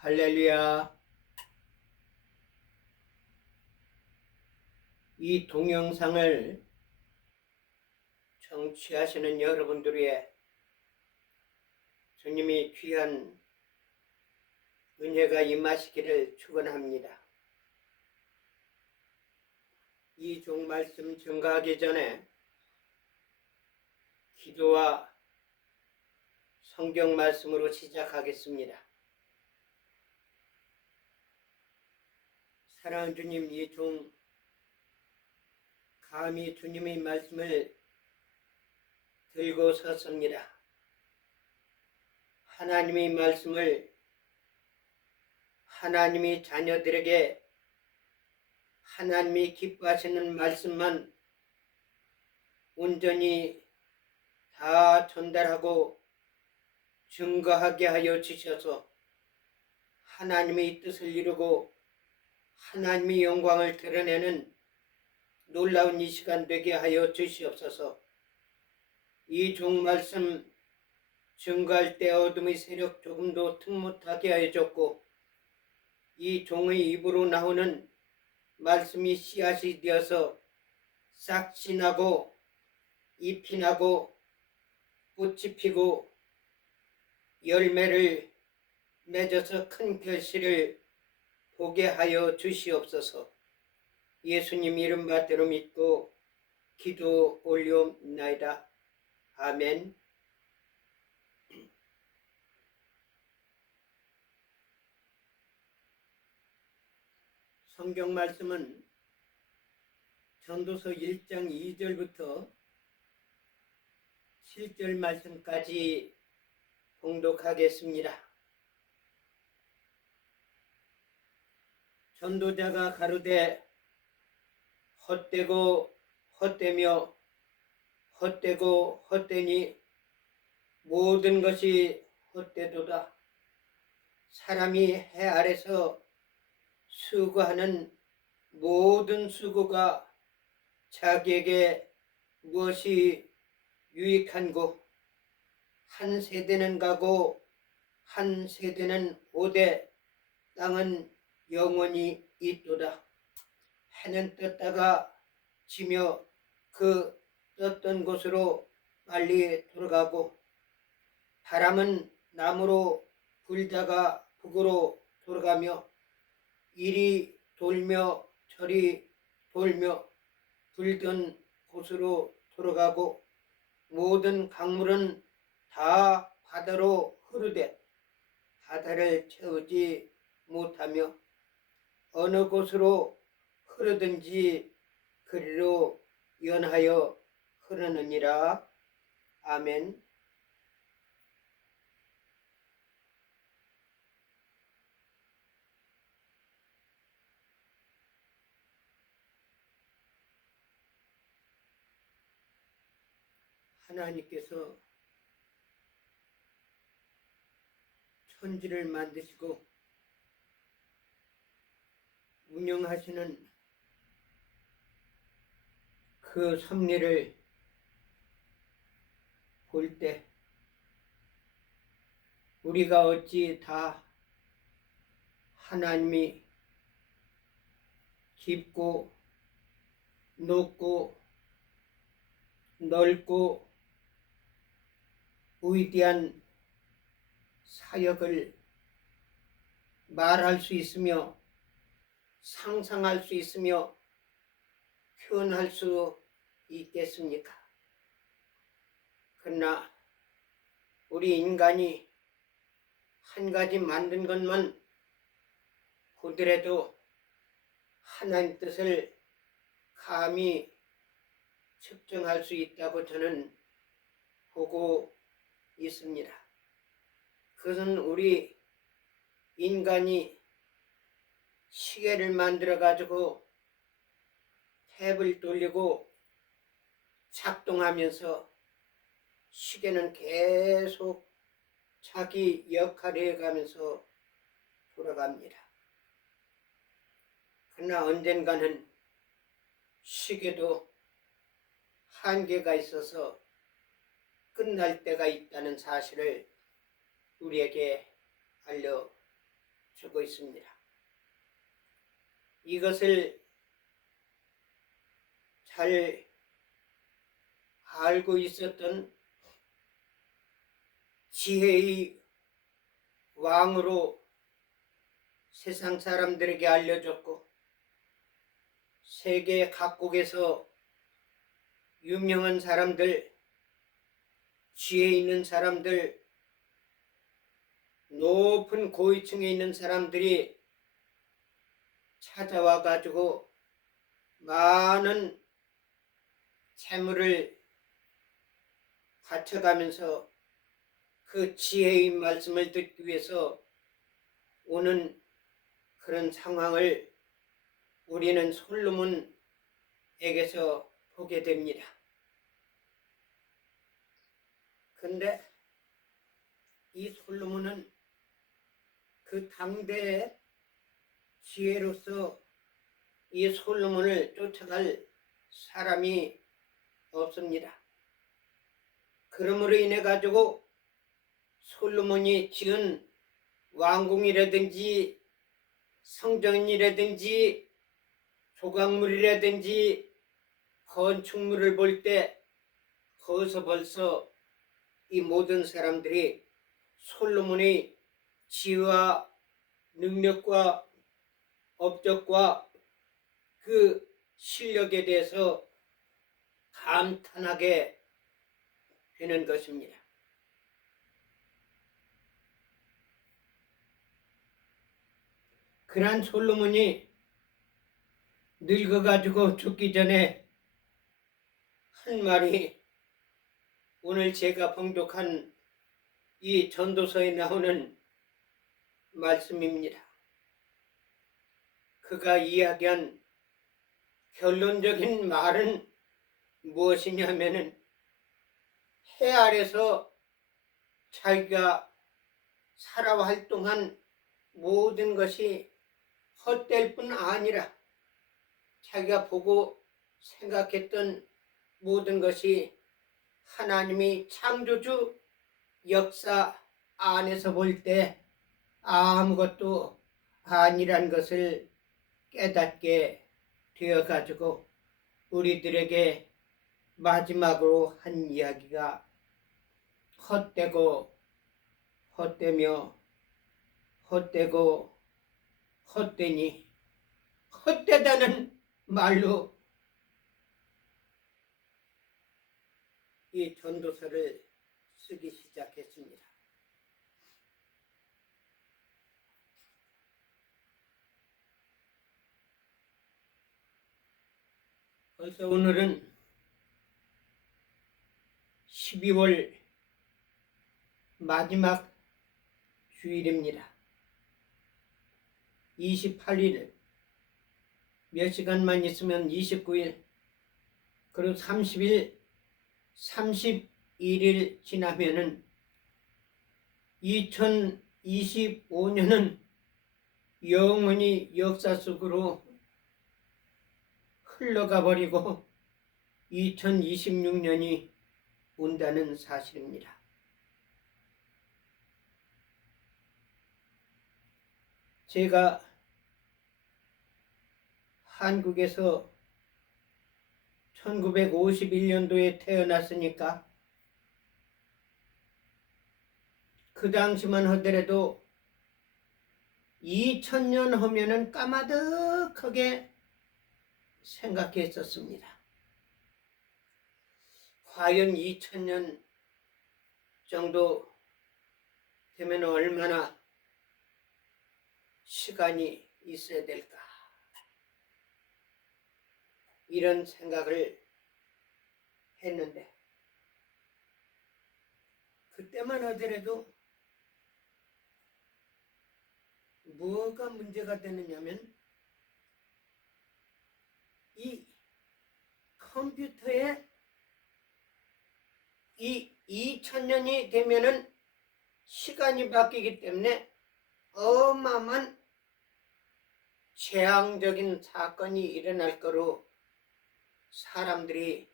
할렐루야. 이 동영상을 청취하시는 여러분들의 주님이 귀한 은혜가 임하시기를 축원합니다. 이 종말씀 증거하기 전에 기도와 성경 말씀으로 시작하겠습니다. 사랑하는 주님, 이 종 감히 주님의 말씀을 들고 섰습니다. 하나님의 말씀을 하나님의 자녀들에게 하나님이 기뻐하시는 말씀만 온전히 다 전달하고 증거하게 하여 주셔서 하나님의 뜻을 이루고 하나님의 영광을 드러내는 놀라운 이 시간 되게 하여 주시옵소서. 이 종 말씀 증거할 때 어둠의 세력 조금도 틈 못하게 하여 줬고 이 종의 입으로 나오는 말씀이 씨앗이 되어서 싹이 나고 잎이 나고 꽃이 피고 열매를 맺어서 큰 결실을 보게 하여 주시옵소서. 예수님 이름 받들어 믿고 기도 올리옵나이다. 아멘. 성경 말씀은 전도서 1장 2절부터 7절 말씀까지 봉독하겠습니다. 전도자가 가로되 헛되고 헛되며 헛되고 헛되니 모든 것이 헛되도다. 사람이 해 아래서 수고하는 모든 수고가 자기에게 무엇이 유익한고 한 세대는 가고 한 세대는 오되 땅은 영원히 있도다. 해는 떴다가 지며 그 떴던 곳으로 빨리 돌아가고 바람은 남으로 불다가 북으로 돌아가며 이리 돌며 저리 돌며 불던 곳으로 돌아가고 모든 강물은 다 바다로 흐르되 바다를 채우지 못하며 어느 곳으로 흐르든지 그리로 연하여 흐르느니라. 아멘. 하나님께서 천지를 만드시고 운영하시는 그 섭리를 볼 때 우리가 어찌 다 하나님이 깊고 높고 넓고 위대한 사역을 말할 수 있으며 상상할 수 있으며 표현할 수 있겠습니까? 그러나 우리 인간이 한 가지 만든 것만 보더라도 하나님 뜻을 감히 측정할 수 있다고 저는 보고 있습니다. 그것은 우리 인간이 시계를 만들어 가지고 탭을 돌리고 작동하면서 시계는 계속 자기 역할을 해가면서 돌아갑니다. 그러나 언젠가는 시계도 한계가 있어서 끝날 때가 있다는 사실을 우리에게 알려줍니다. 주고 있습니다. 이것을 잘 알고 있었던 지혜의 왕으로 세상 사람들에게 알려졌고 세계 각국에서 유명한 사람들, 지혜 있는 사람들, 높은 고위층에 있는 사람들이 찾아와 가지고 많은 재물을 바쳐가면서 그 지혜의 말씀을 듣기 위해서 오는 그런 상황을 우리는 솔로몬에게서 보게 됩니다. 근데 이 솔로몬은 그 당대의 지혜로서 이 솔로몬을 쫓아갈 사람이 없습니다. 그러므로 인해 가지고 솔로몬이 지은 왕궁이라든지 성전이라든지 조각물이라든지 건축물을 볼 때 거기서 벌써 이 모든 사람들이 솔로몬의 지혜와 능력과 업적과 그 실력에 대해서 감탄하게 되는 것입니다. 그러한 솔로몬이 늙어가지고 죽기 전에 한 말이 오늘 제가 봉독한 이 전도서에 나오는 말씀입니다. 그가 이야기한 결론적인 말은 무엇이냐면은 해 아래서 자기가 살아 활동한 모든 것이 헛될 뿐 아니라 자기가 보고 생각했던 모든 것이 하나님이 창조주 역사 안에서 볼 때 아무것도 아니란 것을 깨닫게 되어가지고 우리들에게 마지막으로 한 이야기가 헛되고 헛되며 헛되고 헛되니 헛되다는 말로 이 전도서를 쓰기 시작했습니다. 그래서 오늘은 12월 마지막 주일입니다. 28일 몇 시간만 있으면 29일 그리고 30일 31일 지나면은 2025년은 영원히 역사 속으로 흘러가 버리고 2026년이 온다는 사실입니다. 제가 한국에서 1951년도에 태어났으니까 그 당시만 하더라도 2000년 하면은 까마득하게 생각했었습니다. 과연 2000년 정도 되면 얼마나 시간이 있어야 될까? 이런 생각을 했는데 그때만 하더라도 뭐가 문제가 되느냐면 이 컴퓨터에 이 2000년이 되면은 시간이 바뀌기 때문에 어마어마한 재앙적인 사건이 일어날 거로 사람들이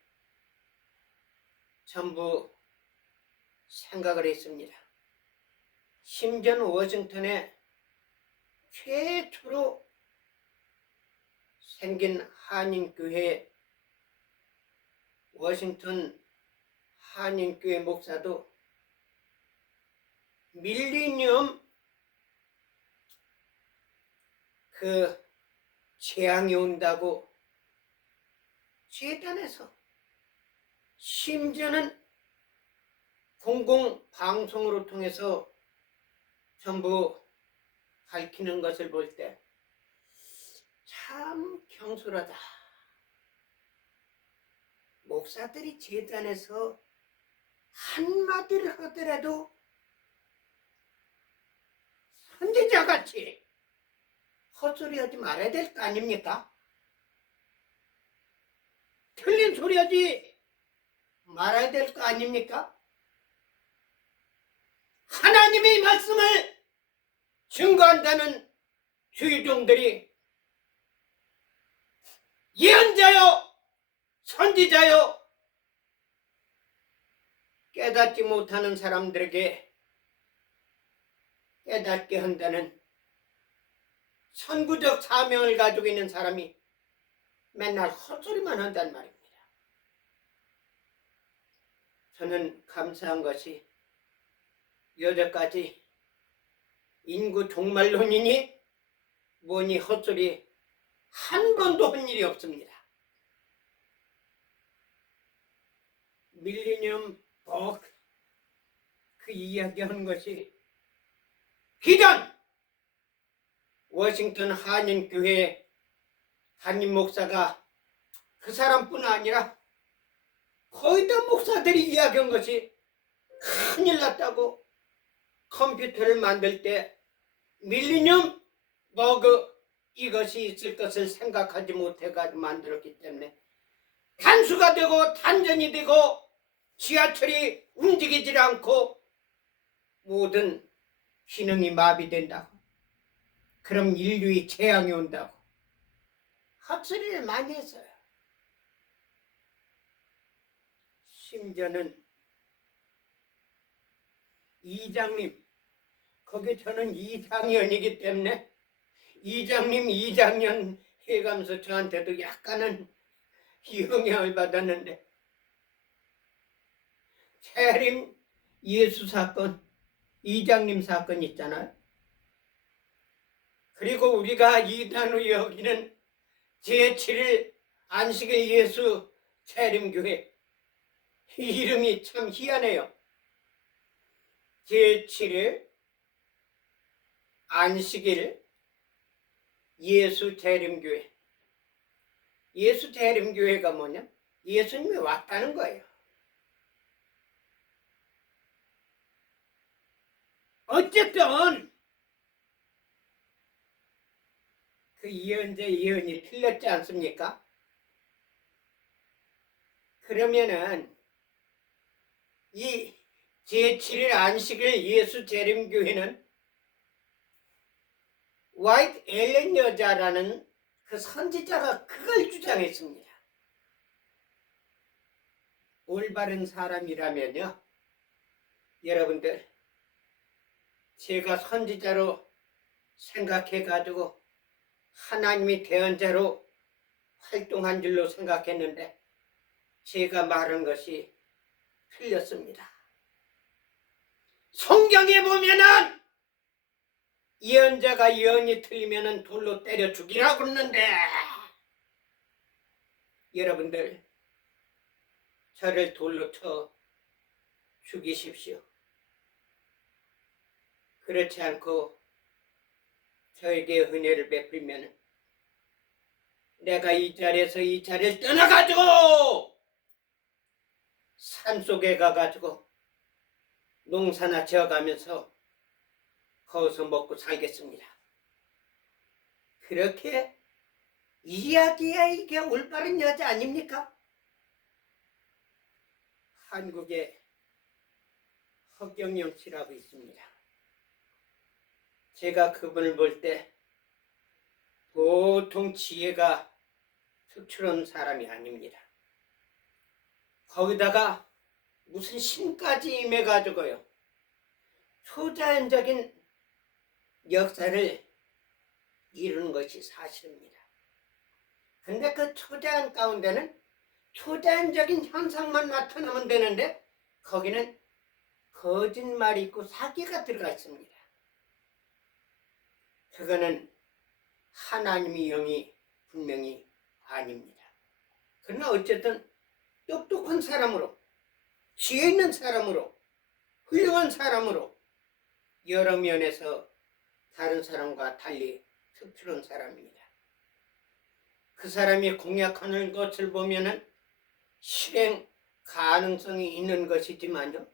전부 생각을 했습니다. 심지어는 워싱턴에 최초로 생긴 한인교회, 워싱턴 한인교회 목사도 밀리니엄 그 재앙이 온다고 재단에서, 심지어는 공공방송으로 통해서 전부 밝히는 것을 볼 때 참 경솔하다. 목사들이 재단에서 한마디를 하더라도 선지자같이 헛소리하지 말아야 될 거 아닙니까? 틀린 소리하지 말아야 될 거 아닙니까? 하나님의 말씀을 증거한다는 주의종들이 예언자요, 선지자요, 깨닫지 못하는 사람들에게 깨닫게 한다는 선구적 사명을 가지고 있는 사람이 맨날 헛소리만 한단 말입니다. 저는 감사한 것이 여태까지 인구 종말론이니 뭐니 헛소리 한 번도 한 일이 없습니다. 밀리니엄 그 이야기하는 것이 비단 워싱턴 한인교회 담임 목사가 그 사람뿐 아니라 거의 다 목사들이 이야기한 것이 큰일 났다고, 컴퓨터를 만들 때 밀리니엄 이것이 있을 것을 생각하지 못해가지고 만들었기 때문에 단수가 되고 단전이 되고 지하철이 움직이질 않고 모든 기능이 마비된다고, 그럼 인류의 재앙이 온다고 헛소리를 많이 했어요. 심지어는 이장님, 거기 저는 이장년이기 때문에 이장님, 이장년 해가면서 저한테도 약간은 영향을 받았는데, 재림 예수 사건, 이장님 사건 있잖아요. 그리고 우리가 이단으로 여기는 제7일 안식일 예수 재림교회, 이 이름이 참 희한해요. 제7일 안식일 예수 재림교회. 예수 재림교회가 뭐냐? 예수님이 왔다는 거예요. 어쨌든 그 예언자 예언이 틀렸지 않습니까? 그러면은 이 제7일 안식일 예수 재림교회는 화이트 엘렌 여자라는 그 선지자가 그걸 주장했습니다. 올바른 사람이라면요, 여러분들, 제가 선지자로 생각해가지고 하나님이 대언자로 활동한 줄로 생각했는데 제가 말한 것이 틀렸습니다. 성경에 보면은 예언자가 예언이 틀리면은 돌로 때려 죽이라고 그러는데, 여러분들, 저를 돌로 쳐 죽이십시오. 그렇지 않고 저에게 은혜를 베풀면 내가 이 자리에서 이 자리를 떠나가지고 산속에 가가지고 농사나 지어가면서 거기서 먹고 살겠습니다. 그렇게 이야기야 이게 올바른 여자 아닙니까? 한국에 허경영 씨라고 있습니다. 제가 그분을 볼 때 보통 지혜가 특출한 사람이 아닙니다. 거기다가 무슨 신까지 임해가지고요, 초자연적인 역사를 이루는 것이 사실입니다. 근데 그 초자연 가운데는 초자연적인 현상만 나타나면 되는데 거기는 거짓말이 있고 사기가 들어가 있습니다. 그거는 하나님의 영이 분명히 아닙니다. 그러나 어쨌든 똑똑한 사람으로, 지혜 있는 사람으로, 훌륭한 사람으로 여러 면에서 다른 사람과 달리 특출한 사람입니다. 그 사람이 공약하는 것을 보면은 실행 가능성이 있는 것이지만요,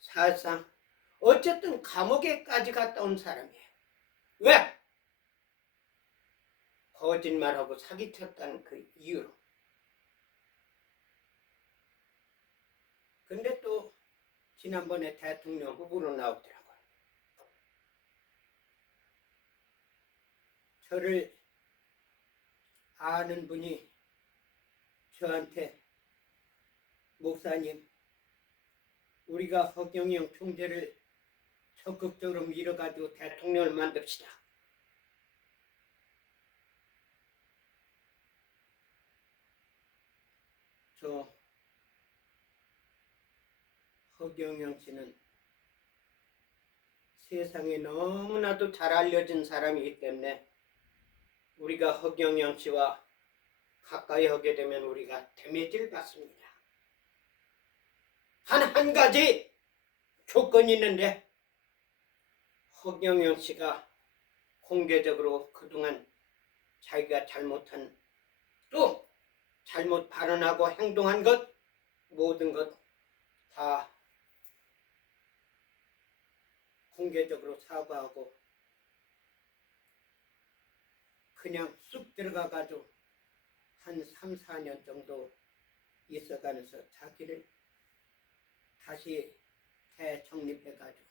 사실상 어쨌든 감옥에까지 갔다 온 사람이에요. 왜? 거짓말하고 사기쳤다는 그 이유로. 근데 또 지난번에 대통령 후보로 나오더라고요. 저를 아는 분이 저한테 목사님, 우리가 허경영 총재를 적극적으로 밀어가지고 대통령을 만듭시다. 저 허경영 씨는 세상에 너무나도 잘 알려진 사람이기 때문에 우리가 허경영 씨와 가까이 하게 되면 우리가 데미지를 받습니다. 한 가지 조건이 있는데 허경영 씨가 공개적으로 그동안 자기가 잘못한 또 잘못 발언하고 행동한 것 모든 것 다 공개적으로 사과하고 그냥 쑥 들어가가지고 한 3, 4년 정도 있어가면서 자기를 다시 대정립해가지고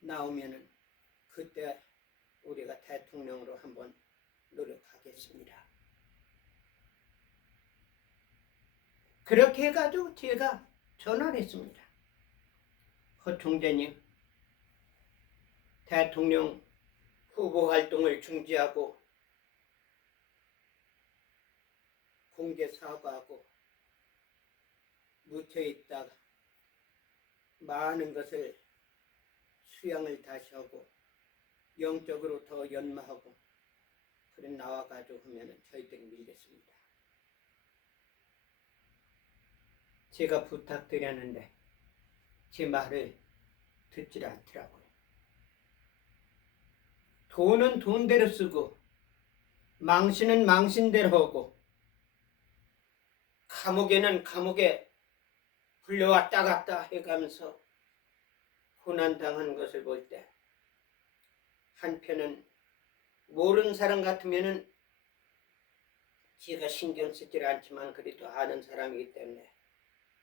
나오면은 그때 우리가 대통령으로 한번 노력하겠습니다. 그렇게 해가지고 제가 전화를 했습니다. 허 총재님, 대통령 후보 활동을 중지하고 공개 사과하고 묻혀 있다가 많은 것을 수양을 다시 하고 영적으로 더 연마하고 그래 나와가지고 하면은 저희들이 밀겠습니다. 제가 부탁드렸는데 제 말을 듣질 않더라고요. 돈은 돈대로 쓰고 망신은 망신대로 하고 감옥에는 감옥에 불려왔다 갔다 해가면서 고난당하는 것을 볼 때 한편은 모르는 사람 같으면은 제가 신경 쓰질 않지만 그래도 아는 사람이기 때문에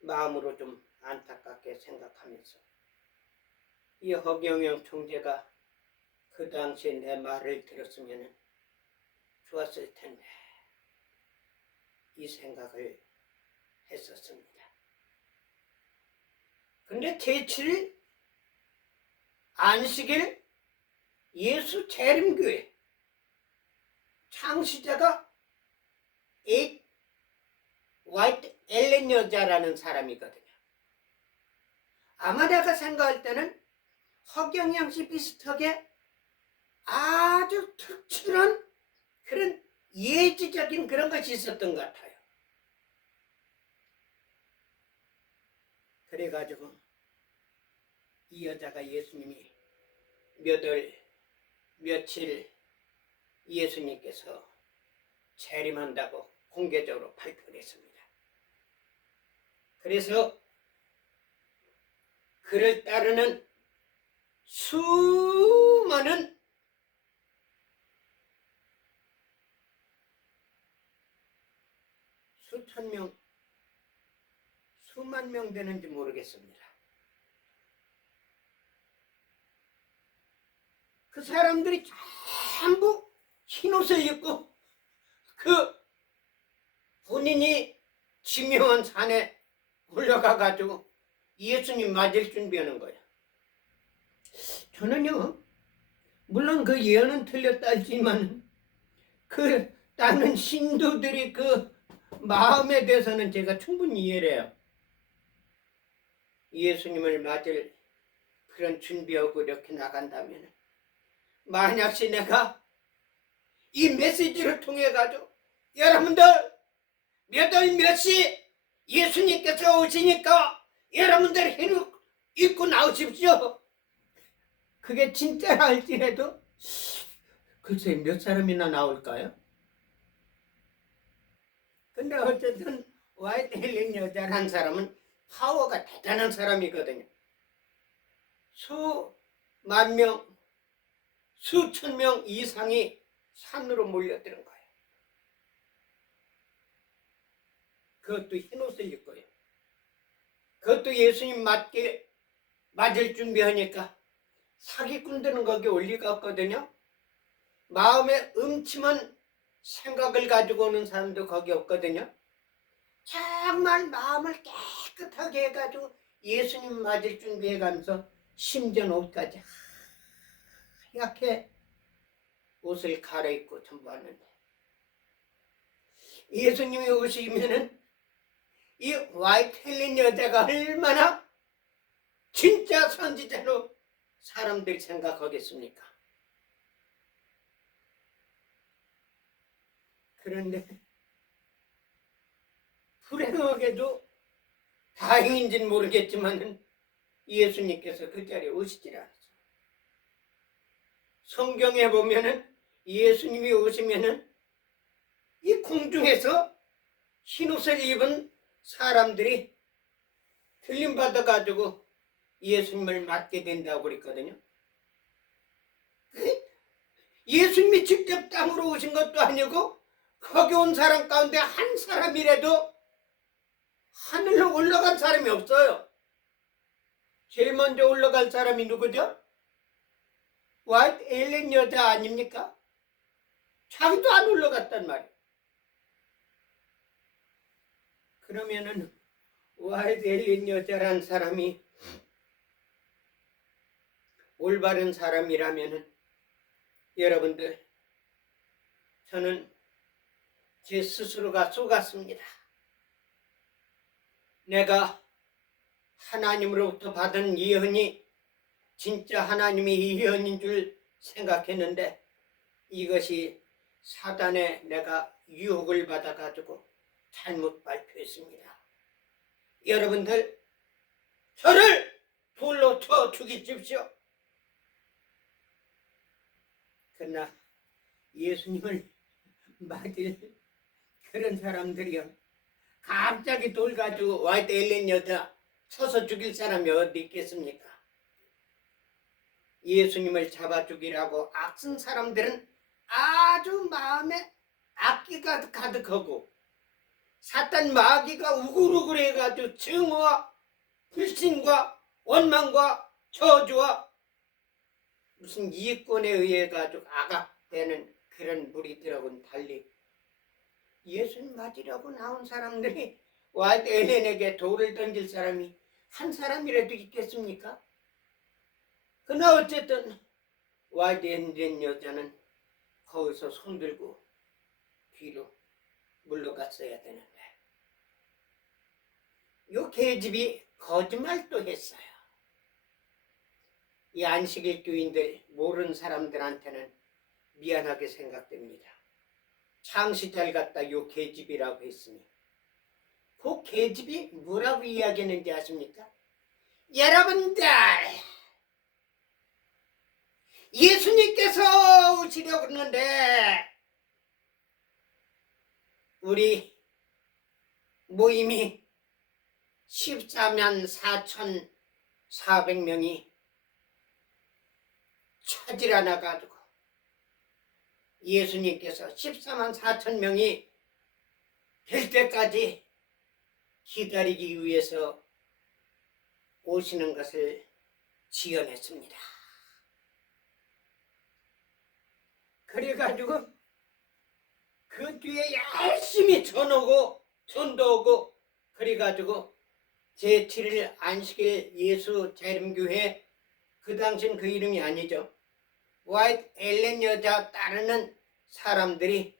마음으로 좀 안타깝게 생각하면서 이 허경영 총재가 그 당시에 내 말을 들었으면 좋았을 텐데 이 생각을 했었습니다. 근데 제7일 안식일 예수 재림교회 창시자가 에잇 화이트 앨런 여자라는 사람이거든요. 아마 내가 생각할 때는 허경영 씨 비슷하게 아주 특출한 그런 예지적인 그런 것이 있었던 것 같아요. 그래가지고 이 여자가 예수님이 몇 월 며칠 예수님께서 재림한다고 공개적으로 발표를 했습니다. 그래서 그를 따르는 수많은 수천 명, 수만 명 되는지 모르겠습니다. 그 사람들이 전부 흰옷을 입고 그 본인이 지명한 산에 올라가가지고 예수님 맞을 준비하는 거예요. 저는요, 물론 그 예언은 틀렸다 할지만 그 다른 신도들이 그 마음에 대해서는 제가 충분히 이해를 해요. 예수님을 맞을 그런 준비하고 이렇게 나간다면 만약시 내가 이 메시지를 통해 가지고 여러분들 몇 월 몇 시 예수님께서 오시니까 여러분들 흰옷 입고 나오십시오. 그게 진짜라 할지라도 글쎄 몇 사람이나 나올까요? 근데 어쨌든 와이트 헬린 여자란 사람은 파워가 대단한 사람이거든요. 수만 명, 수천 명 이상이 산으로 몰려드는 거예요. 그것도 흰옷을 입고요. 그것도 예수님 맞을 준비하니까 사기꾼들은 거기 올 리가 없거든요. 마음에 음침한 생각을 가지고 오는 사람도 거기 없거든요. 정말 마음을 깨끗하게 해가지고 예수님 맞을 준비해가면서 심지어 옷까지 하얗게 옷을 갈아입고 전부 하는데 예수님이 오시면은 이 화이트 헬린 여자가 얼마나 진짜 선지자로 사람들이 생각하겠습니까? 그런데 불행하게도 다행인지는 모르겠지만 예수님께서 그 자리에 오시질 않았어요. 성경에 보면은 예수님이 오시면은 이 공중에서 흰옷을 입은 사람들이 들림받아가지고 예수님을 맞게 된다고 그랬거든요. 예수님이 직접 땅으로 오신 것도 아니고 거기 온 사람 가운데 한 사람이라도 하늘로 올라간 사람이 없어요. 제일 먼저 올라갈 사람이 누구죠? 화이트 헬린 여자 아닙니까? 자기도 안 올라갔단 말이에요. 그러면은 화이트 헬린 여자란 사람이 올바른 사람이라면은 여러분들 저는 제 스스로가 속았습니다. 내가 하나님으로부터 받은 예언이 진짜 하나님의 예언인 줄 생각했는데 이것이 사단의 내가 유혹을 받아가지고 잘못 발표했습니다. 여러분들 저를 돌로 쳐 죽이십시오. 그러나 예수님을 맞을 그런 사람들이요 갑자기 돌 가지고 화이트 헬린 여자 쳐서 죽일 사람이 어디 있겠습니까? 예수님을 잡아 죽이라고 악쓴 사람들은 아주 마음에 악기가 가득하고 사탄 마귀가 우글우글 해가지고 증오와 불신과 원망과 저주와 무슨 이권에 의해 가지고 악악되는 그런 무리들하고는 달리 예수님 맞으려고 나온 사람들이 화이트 헬린에게 돌을 던질 사람이 한 사람이라도 있겠습니까? 그러나 어쨌든 화이트 헬린 여자는 거기서 손들고 뒤로 물러갔어야 되는데 요 계집이 거짓말도 했어요. 이 안식일 교인들 모르는 사람들한테는 미안하게 생각됩니다. 창시자를 갖다 요 계집이라고 했으니 그 계집이 뭐라고 이야기했는지 아십니까? 여러분들 예수님께서 오시려고 그러는데 우리 모임이 14만 4,400명이 찾으러 나가지고 예수님께서 14만 4천 명이 될 때까지 기다리기 위해서 오시는 것을 지연했습니다. 그래가지고 그 뒤에 열심히 전오고 전도오고 그래가지고 제7일 안식일 예수 재림교회 그 당시는 그 이름이 아니죠. 화이트 앨런 여자 따르는 사람들이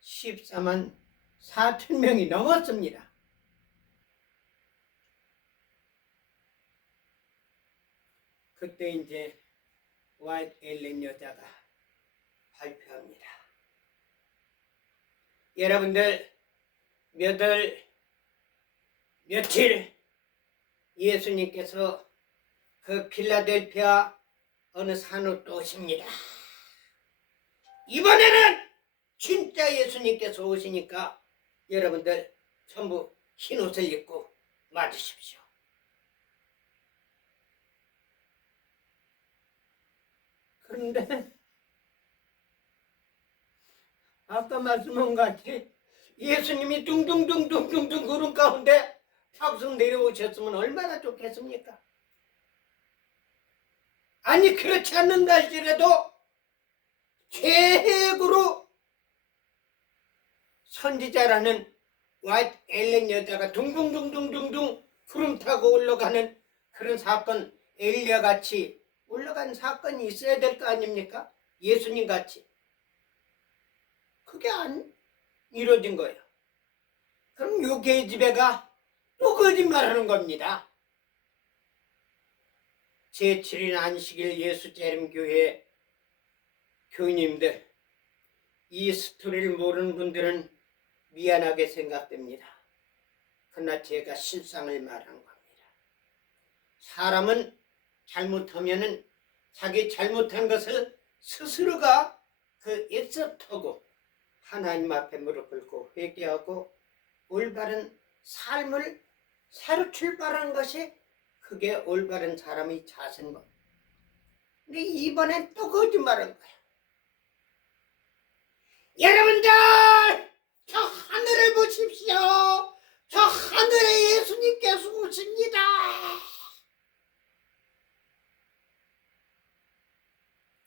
14만 4천 명이 넘었습니다. 그때 이제 화이트 앨런 여자가 발표합니다. 여러분들 며칠 예수님께서 그 필라델피아 어느 산으로 또 오십니다. 이번에는 진짜 예수님께서 오시니까 여러분들 전부 흰 옷을 입고 맞으십시오. 그런데 아까 말씀한 같이 예수님이 둥둥둥둥둥둥 구름 가운데 탁석 내려오셨으면 얼마나 좋겠습니까? 아니 그렇지 않는다 할지라도 최고로 선지자라는 화이트 앨런 여자가 둥둥둥둥둥둥 구름 타고 올라가는 그런 사건, 엘리야 같이 올라간 사건이 있어야 될 거 아닙니까? 예수님 같이. 그게 안 이루어진 거예요. 그럼 요 계집애가 또 거짓말하는 겁니다. 제7일 안식일 예수재림교회 교인님들, 이 스토리를 모르는 분들은 미안하게 생각됩니다. 그러나 제가 실상을 말한 겁니다. 사람은 잘못하면은 자기 잘못한 것을 스스로가 그 액셉트하고 하나님 앞에 무릎 꿇고 회개하고 올바른 삶을 새로 출발하는 것이 그게 올바른 사람의 자세인 겁니다. 근데 이번엔 또 거짓말한 거야. 여러분들 저 하늘을 보십시오. 저 하늘에 예수님께서 오십니다.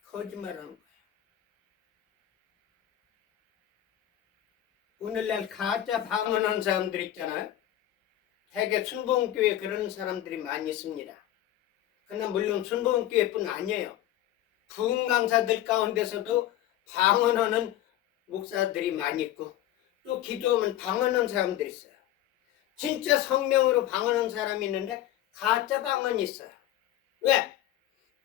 거짓말하는 거예요. 오늘날 가짜 방언하는 사람들 있잖아요. 대개 순복음교회 그런 사람들이 많이 있습니다. 그러나 물론 순복음교회뿐 아니에요. 부흥 강사들 가운데서도 방언하는 목사들이 많이 있고 또 기도하면 방언하는 사람들이 있어요. 진짜 성령으로 방언하는 사람이 있는데 가짜 방언이 있어요. 왜?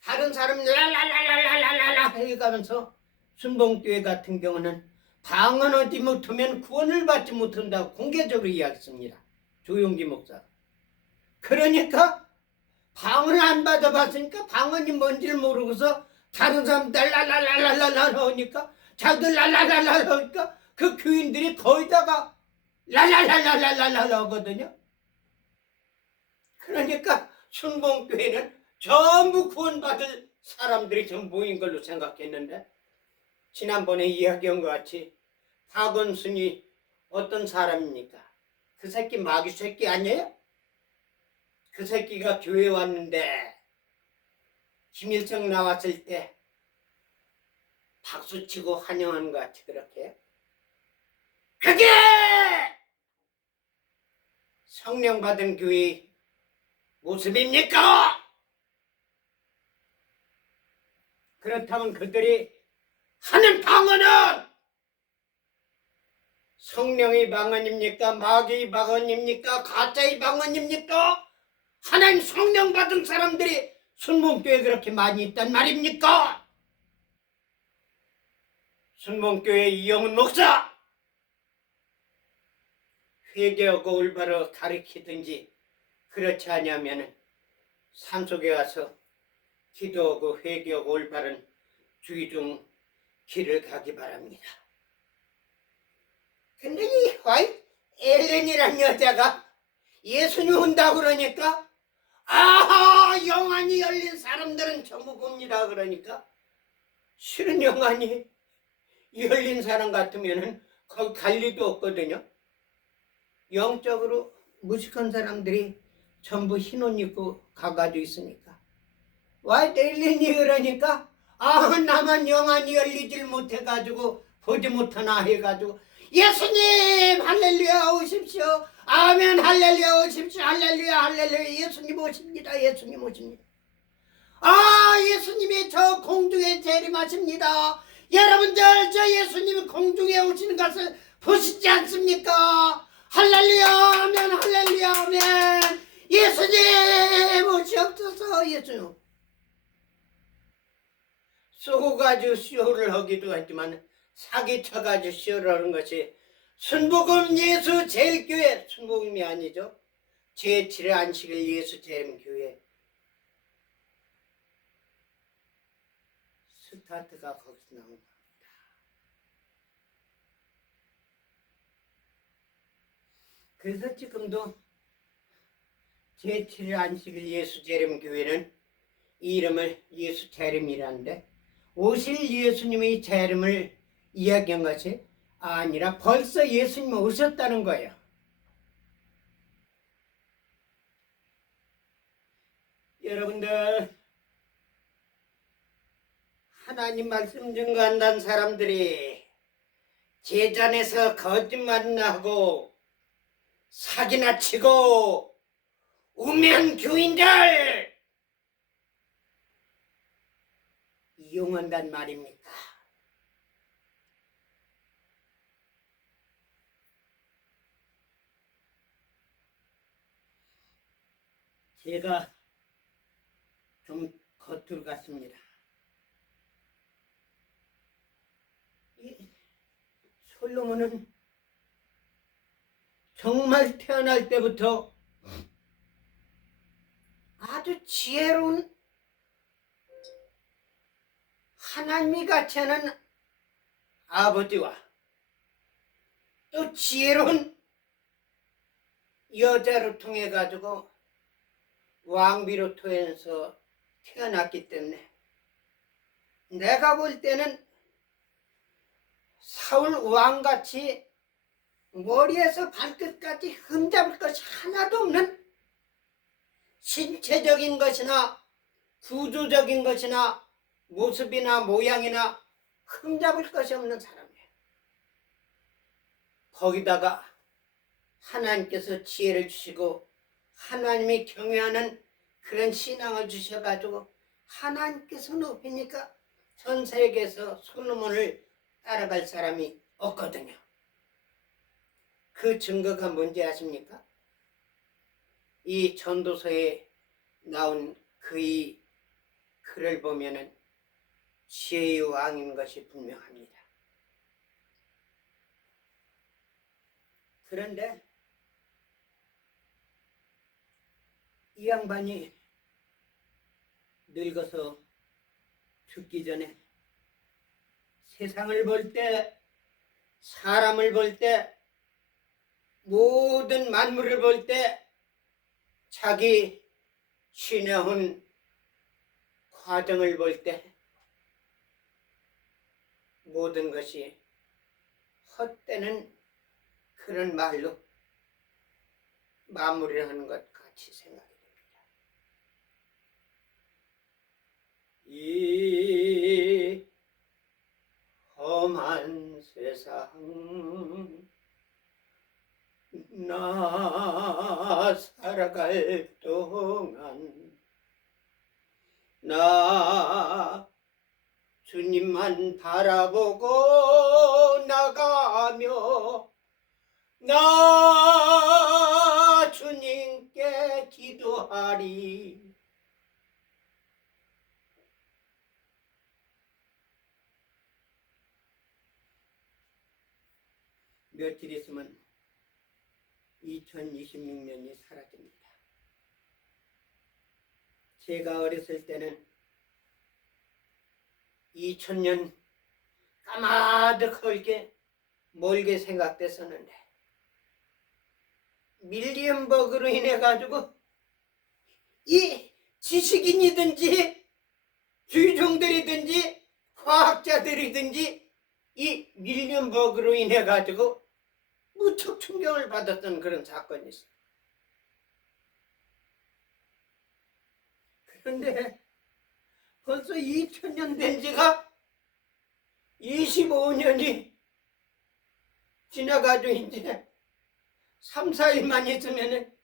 다른 사람이 랄랄랄랄랄랄라 해가면서 순복음교회 같은 경우는 방언하지 못하면 구원을 받지 못한다고 공개적으로 이야기했습니다. 조용기 목사. 그러니까 방언을 안 받아봤으니까 방언이 뭔지를 모르고서 다른 사람 랄랄랄랄랄랄 하니까 자기들 랄랄랄랄 하니까 그 교인들이 거의 다가 랄랄랄랄랄랄 하거든요. 그러니까 순복음교회는 전부 구원받을 사람들이 전부 모인 걸로 생각했는데 지난번에 이야기한 것 같이 박원순이 어떤 사람입니까? 그 새끼 마귀 새끼 아니에요? 그 새끼가 교회에 왔는데 김일성 나왔을 때 박수치고 환영하는 것 같이 그렇게 그게 성령 받은 교회 모습입니까? 그렇다면 그들이 하는 방언은 성령의 방언입니까? 마귀의 방언입니까? 가짜의 방언입니까? 하나님 성령 받은 사람들이 순복음교회에 그렇게 많이 있단 말입니까? 순복음교회 이영훈 목사 회개하고 올바로 가르치든지 그렇지 않으면 산속에 와서 기도하고 회개하고 올바른 주의종 길을 가기 바랍니다. 근데 이 화이트 앨런이란 여자가 예수님 온다고 그러니까 아하 영안이 열린 사람들은 전부 봅니다 그러니까 실은 영안이 열린 사람 같으면은 거기 갈 리도 없거든요. 영적으로 무식한 사람들이 전부 흰 옷 입고 가가지고 있으니까 화이트 앨런이 그러니까 아 나만 영안이 열리질 못해가지고 보지 못하나 해가지고 예수님 할렐루야 오십시오. 아멘 할렐루야 오십시오. 할렐루야 할렐루야 예수님 오십니다. 예수님 오십니다. 예수님이 저 공중에 재림하십니다. 여러분들, 저 예수님이 공중에 오시는 것을 보시지 않습니까? 할렐루야 아멘, 할렐루야 아멘. 예수님 오시옵소서. 예수님 쏘고가지고 쇼를 하기도 하지만 사기쳐가지고 쇼를 하는 것이 순복음 예수 제일교회, 순복음이 아니죠. 제7회 안식일 예수 재림교회 스타트가 거기서 나온 겁니다. 그래서 지금도 제7회 안식일 예수 재림교회는 이름을 예수 재림이라는데, 오실 예수님의 재림을 이야기한 것이 아니라 벌써 예수님이 오셨다는 거예요. 여러분들, 하나님 말씀 증거한다는 사람들이 제잔에서 거짓말이나 하고 사기나 치고 우매한 교인들 이용한단 말입니까? 제가 좀 겉으로 갔습니다. 이 솔로몬은 정말 태어날 때부터 아주 지혜로운, 하나님이 같이 하는 아버지와 또 지혜로운 여자로 통해 가지고 왕비로 통해서 태어났기 때문에 내가 볼 때는 사울 왕같이 머리에서 발끝까지 흠잡을 것이 하나도 없는, 신체적인 것이나 구조적인 것이나 모습이나 모양이나 흠잡을 것이 없는 사람이에요. 거기다가 하나님께서 지혜를 주시고 하나님이 경외하는 그런 신앙을 주셔가지고 하나님께서 높이니까 전 세계에서 솔로몬을 따라갈 사람이 없거든요. 그 증거가 뭔지 아십니까? 이 전도서에 나온 그의 글을 보면은 지혜의 왕인 것이 분명합니다. 그런데 이 양반이 늙어서 죽기 전에 세상을 볼 때, 사람을 볼 때, 모든 만물을 볼 때 자기 신해온 과정을 볼 때 모든 것이 헛되는 그런 말로 마무리를 하는 것 같이 생각이 됩니다. 이 험한 세상 나 살아갈 동안 나 주님만 바라보고 나가며 나 주님께 기도하리. 며칠 있으면 2026년이 사라집니다. 제가 어렸을 때는 2000년 까마득하게 멀게 생각됐었는데 밀리언버그로 인해 가지고 이 지식인이든지 주의종들이든지 과학자들이든지 이 밀리언버그로 인해 가지고 무척 충격을 받았던 그런 사건이 있어요. 그런데 벌써 2000년 된 지가 25년이 지나가지고 이제 3, 4일만 있으면은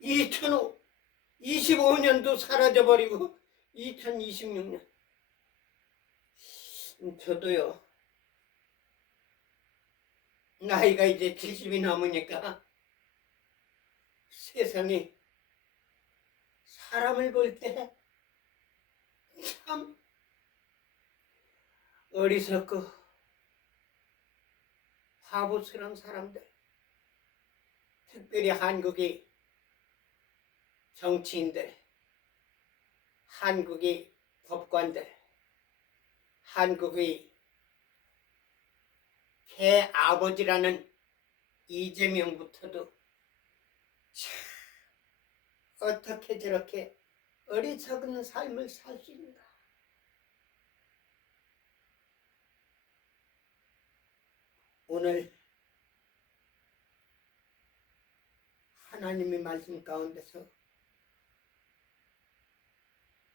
2025년도 사라져버리고 2026년 저도요 나이가 이제 70이 넘으니까 세상에 사람을 볼 때 참 어리석고 바보스러운 사람들, 특별히 한국의 정치인들, 한국의 법관들, 한국의 개 아버지라는 이재명부터도 참 어떻게 저렇게 어리석은 삶을 살 수 있는가. 오늘 하나님의 말씀 가운데서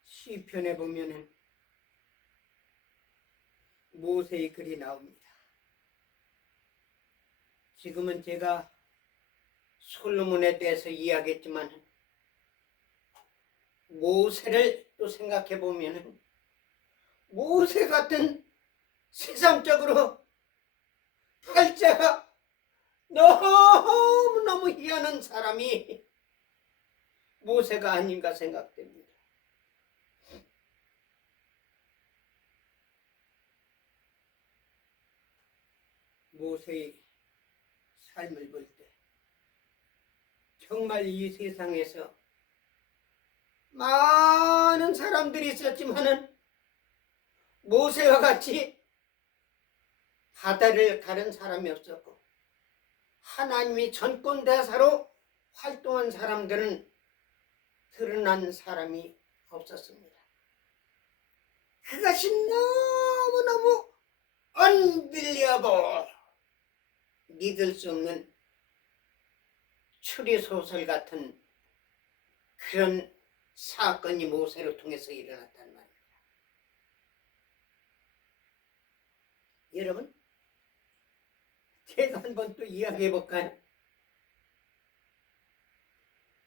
시편에 보면은 모세의 글이 나옵니다. 지금은 제가 솔로몬에 대해서 이야기했지만 모세를 또 생각해 보면은 모세 같은 세상적으로 팔자가 너무너무 희한한 사람이 모세가 아닌가 생각됩니다. 모세의 삶을 볼 때 정말 이 세상에서 많은 사람들이 있었지만은 모세와 같이 바다를 가른 사람이 없었고 하나님이 전권대사로 활동한 사람들은 드러난 사람이 없었습니다. 그것이 너무너무 unbelievable, 믿을 수 없는 추리소설 같은 그런 사건이 모세를 통해서 일어났단 말입니다. 여러분, 제가 한번 또 이야기해 볼까요?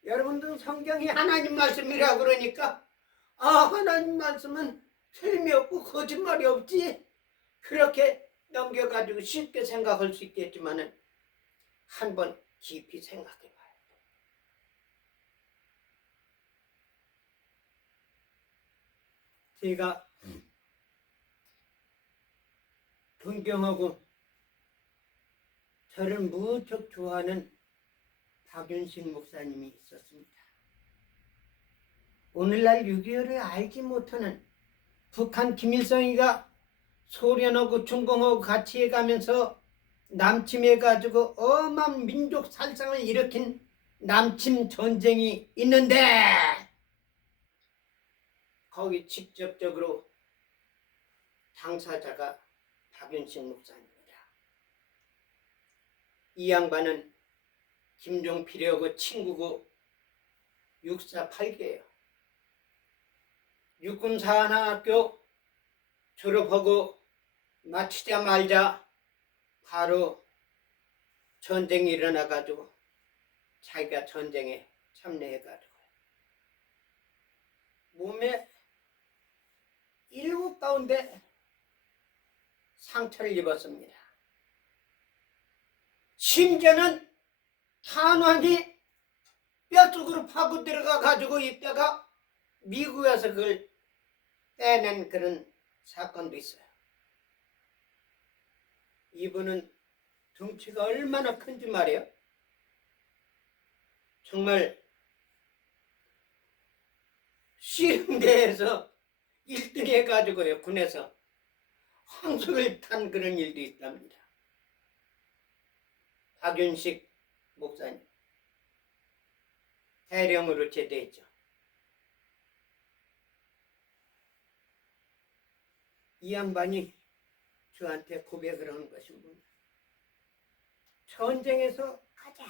여러분들 성경이 하나님 말씀이라고 그러니까 하나님 말씀은 틀림이 없고 거짓말이 없지 그렇게 넘겨가지고 쉽게 생각할 수 있겠지만은 한번 깊이 생각해 봐요. 제가 존경하고 저를 무척 좋아하는 박윤식 목사님이 있었습니다. 오늘날 6.25를 알지 못하는 북한 김일성이가 소련하고 중공하고 같이 해가면서 남침해가지고 엄한 민족 살상을 일으킨 남침 전쟁이 있는데 거기 직접적으로 당사자가 박윤식 목사입니다. 이 양반은 김종필이하고 친구고 육사 8개예요. 육군사관학교 졸업하고 마치자마자 바로 전쟁이 일어나가지고 자기가 전쟁에 참여해가지고 몸에 7 가운데 상처를 입었습니다. 심지어는 탄환이 뼈속으로 파고 들어가가지고 있다가 미국에서 그걸 떼낸 그런 사건도 있어요. 이분은 덩치가 얼마나 큰지 말이에요. 정말 씨름대에서 1등 해가지고요, 군에서 황소를 탄 그런 일도 있답니다. 박윤식 목사님 대령으로 제대했죠. 이 양반이 저한테 고백을 하는 것이 뭐냐, 전쟁에서 가장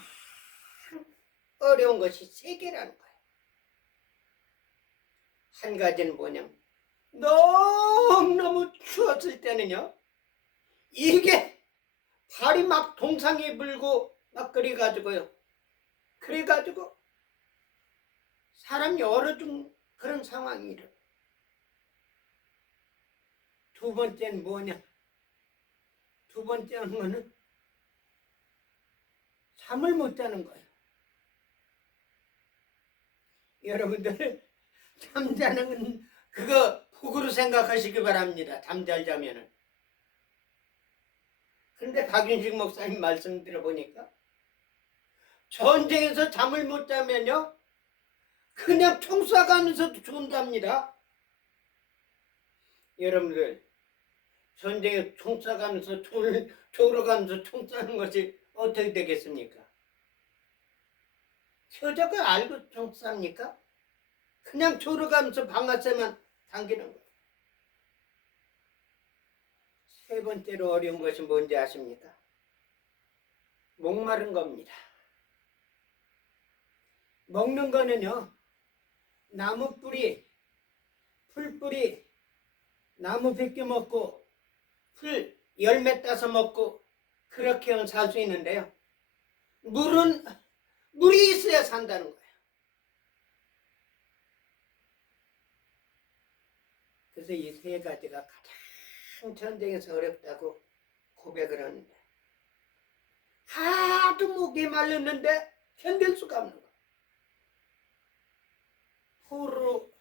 어려운 것이 3개라는 거예요. 한 가지는 뭐냐면 너무너무 추웠을 때는요, 이게 발이 막 동상이 불고 막 그래가지고요, 그래가지고 사람이 얼어 죽는 그런 상황이 일어나요. 두 번째는 뭐냐? 두 번째는 거는 잠을 못 자는 거예요. 여러분들 잠자는 건 그거 복으로 생각하시기 바랍니다. 잠잘 자면은. 근데 박윤식 목사님 말씀 들어보니까 전쟁에서 잠을 못 자면요 그냥 총 쏴가면서도 죽는답니다. 여러분들 전쟁에 총 쏴가면서 총을 조르가면서 총 쏴는 것이 어떻게 되겠습니까? 여자가 알고 총 쌉니까? 그냥 조르가면서 방아쇠만 당기는 거예요. 세 번째로 어려운 것이 뭔지 아십니까? 목마른 겁니다. 먹는 거는요 나무 뿌리, 풀 뿌리, 나무 벗겨 먹고 풀 열매 따서 먹고 그렇게 살 수 있는데요. 물이 있어야 산다는 거예요. 그래서 이 세 가지가 가장 전쟁에서 어렵다고 고백을 하는데 하도 목이 말랐는데 견딜 수가 없는 거예요. 포로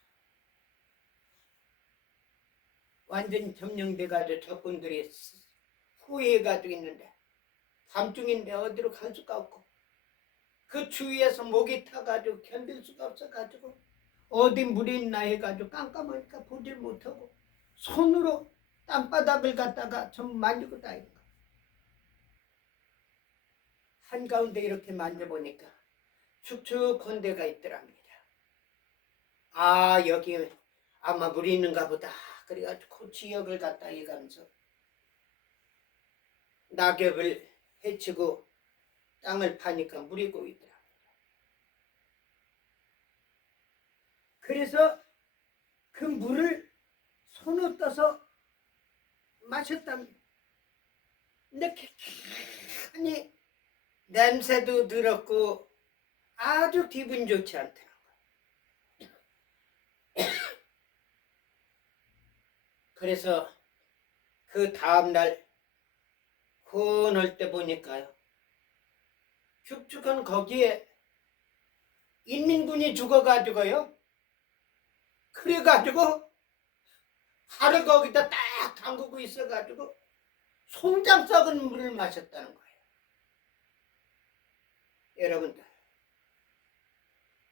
완전히 점령돼가지고 적군들이 후회해가지고 있는데 밤중인데 어디로 갈 수가 없고 그 주위에서 목이 타가지고 견딜 수가 없어가지고 어디 물이 있나 해가지고 깜깜하니까 보질 못하고 손으로 땅바닥을 갖다가 좀 만지고 다니는 거예요. 한가운데 이렇게 만져보니까 축축한 데가 있더랍니다. 아 여기 아마 물이 있는가 보다. 그래가지고 그 지역을 갖다 해가면서 낙엽을 헤치고 땅을 파니까 물이 고이더라. 그래서 그 물을 손을 떠서 마셨답니다. 근데 아니 냄새도 들었고 아주 기분 좋지 않더라고요. 그래서 그 다음날 혼을 때 보니까요. 축축한 거기에 인민군이 죽어가지고요. 그래가지고 발을 거기다 딱 담그고 있어가지고 송장 썩은 물을 마셨다는 거예요. 여러분들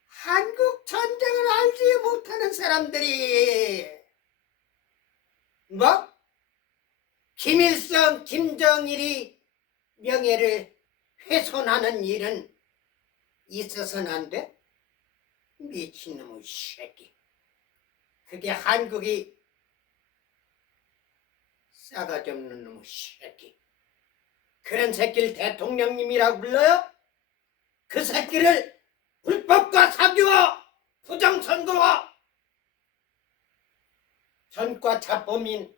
한국 전쟁을 알지 못하는 사람들이 뭐? 김일성, 김정일이 명예를 훼손하는 일은 있어서는 안 돼? 미친놈의 새끼. 그게 한국이 싸가지 없는 놈의 새끼. 그런 새끼를 대통령님이라고 불러요? 그 새끼를 불법과 사기와 부정선거와 전과 자범인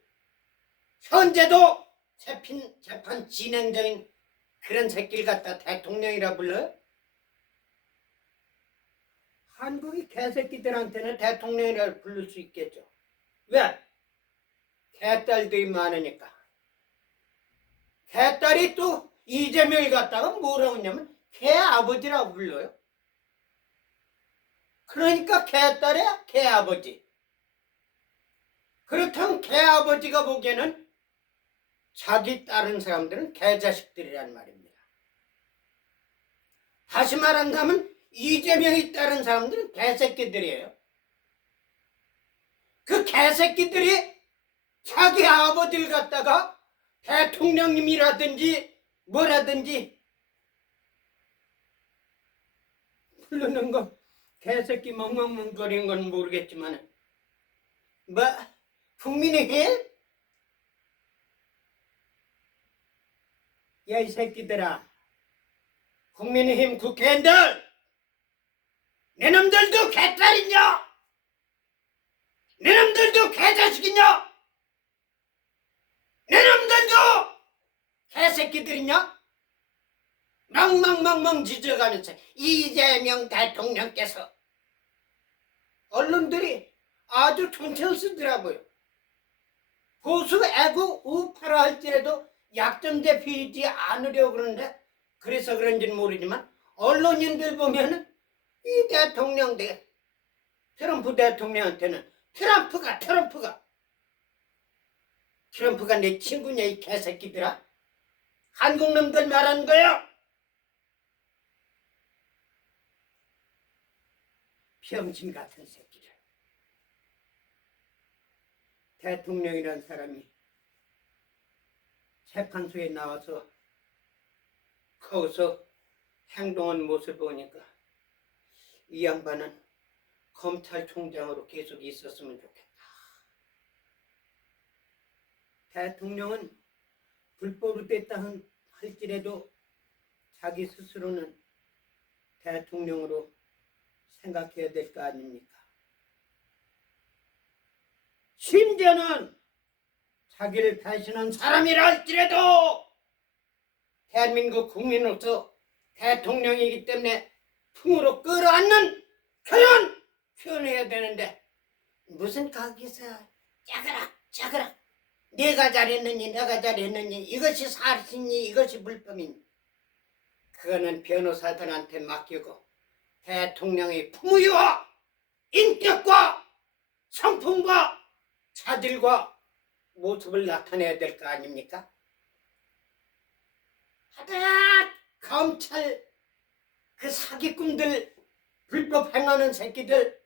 현재도 재판 진행 중인 그런 새끼를 갖다 대통령이라 불러요? 한국이 개새끼들한테는 대통령이라 부를 수 있겠죠. 왜? 개딸들이 많으니까. 개딸이 또 이재명을 갖다가 뭐라고 했냐면 개아버지라고 불러요. 그러니까 개딸이야 개아버지. 그렇다면 개아버지가 보기에는 자기 다른 사람들은 개자식들이란 말입니다. 다시 말한다면 이재명이 따른 사람들은 개새끼들이에요. 그 개새끼들이 자기 아버지를 갖다가 대통령님이라든지 뭐라든지 부르는 거 개새끼 멍멍멍거리는 건 모르겠지만 뭐 국민의힘? 야 이 새끼들아 국민의힘 국회의원들 내 놈들도 개딸이냐? 내 놈들도 개자식이냐? 내 놈들도 개새끼들이냐? 멍멍멍멍 짖어가면서 이재명 대통령께서 언론들이 아주 존칭을 쓰더라고요. 보수 애국 우파라 할지라도 약점제 피지 않으려고 그러는데, 그래서 그런지는 모르지만 언론인들 보면은 이 대통령 트럼프 대통령한테는 트럼프가 내 친구냐 이 개새끼들아. 한국 놈들 말하는 거야. 병신 같은 새끼들. 대통령이란 사람이 재판소에 나와서 거기서 행동한 모습을 보니까 이 양반은 검찰총장으로 계속 있었으면 좋겠다. 대통령은 불법으로 됐다 할지라도 자기 스스로는 대통령으로 생각해야 될 거 아닙니까? 심지어는 자기를 배신한 사람이라 할지라도 대한민국 국민으로서 대통령이기 때문에 품으로 끌어안는 그런 표현해야 되는데, 무슨 거기서 짜그락 내가 잘했느니 이것이 사실이니 이것이 불법이니, 그거는 변호사들한테 맡기고 대통령의 품위와 인격과 성품과 자질과 모습을 나타내야 될 거 아닙니까? 하다 검찰 그 사기꾼들, 불법 행하는 새끼들,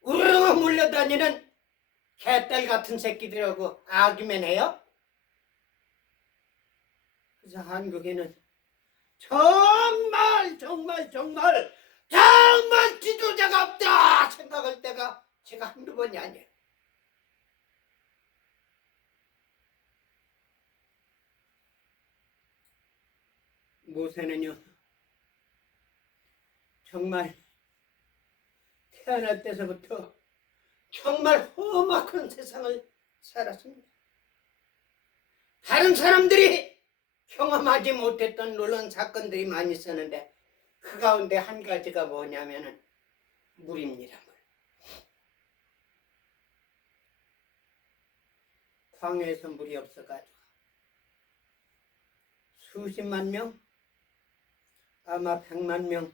우르르 몰려다니는 개딸 같은 새끼들하고 아기면 해요? 그래서 한국에는 정말 지도자가 없다 생각할 때가 제가 한두 번이 아니에요. 모세는요, 정말 태어날 때서부터 정말 험악한 세상을 살았습니다. 다른 사람들이 경험하지 못했던 놀라운 사건들이 많이 있었는데, 그 가운데 한 가지가 뭐냐면은 물입니다. 물. 광야에서 물이 없어가지고 수십만 명, 아마 100만 명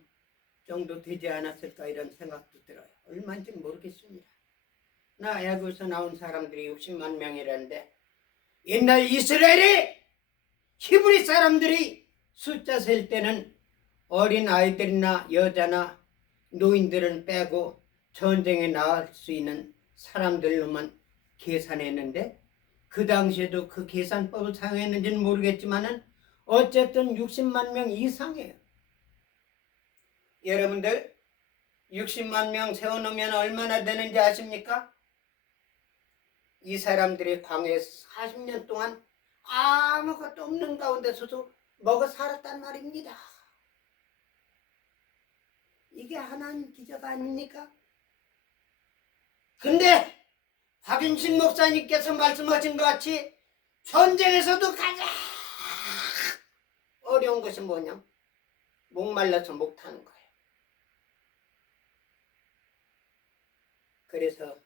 정도 되지 않았을까 이런 생각도 들어요. 얼마인지 모르겠습니다. 나 애국에서 나온 사람들이 60만 명이라는데, 옛날 이스라엘의 히브리 사람들이 숫자 셀 때는 어린 아이들이나 여자나 노인들은 빼고 전쟁에 나갈 수 있는 사람들로만 계산했는데, 그 당시에도 그 계산법을 사용했는지는 모르겠지만은 어쨌든 60만 명 이상이에요. 여러분들 60만 명 세워놓으면 얼마나 되는지 아십니까? 이 사람들이 광야에서 40년 동안 아무것도 없는 가운데서도 먹어 살았단 말입니다. 이게 하나님 기적 아닙니까? 근데 박윤식 목사님께서 말씀하신 것 같이 전쟁에서도 가장 어려운 것이 뭐냐? 목말라서 목 타는 거예요. 그래서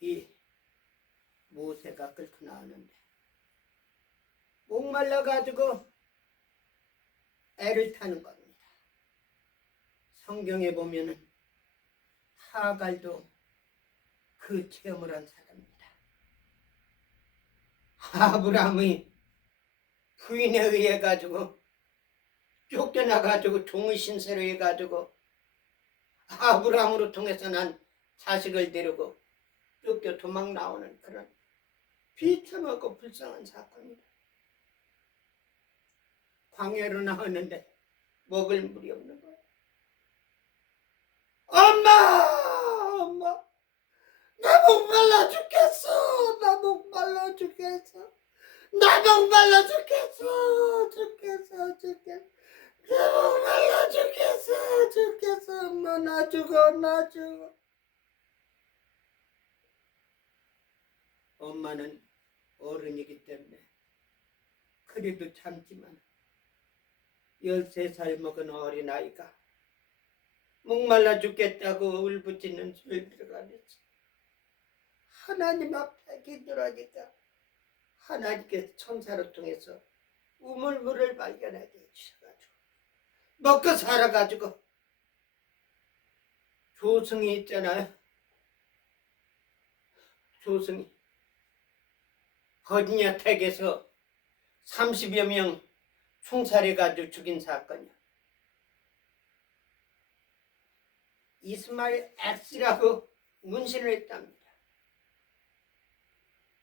이 모세가 끌고 나오는데, 목말라가지고 애를 타는 겁니다. 성경에 보면은 하갈도 그 체험을 한 사람입니다. 아브라함의 부인에 의해 가지고 쫓겨나가지고 종의 신세로 해가지고 아브라함으로 통해서 난 자식을 데리고 쫓겨 도망 나오는 그런 비참하고 불쌍한 사건입니다. 광야로 나왔는데 먹을 물이 없는 거예요. 엄마, 나 목말라 죽겠어. 나 목말라 죽겠어. 나 목말라 죽겠어. 엄마, 나 죽어. 엄마는 어른이기 때문에 그래도 참지만 13살 먹은 어린아이가 목말라 죽겠다고 울부짖는 소리 들어가면서 하나님 앞에 기도하니까 하나님께서 천사를 통해서 우물물을 발견하게 해주셔가지고 먹고 살아가지고 조승이 있잖아요. 조승이 버지니아 텍에서 30여 명 총살해가지고 죽인 사건이야. 이스마일 X라고 문신을 했답니다.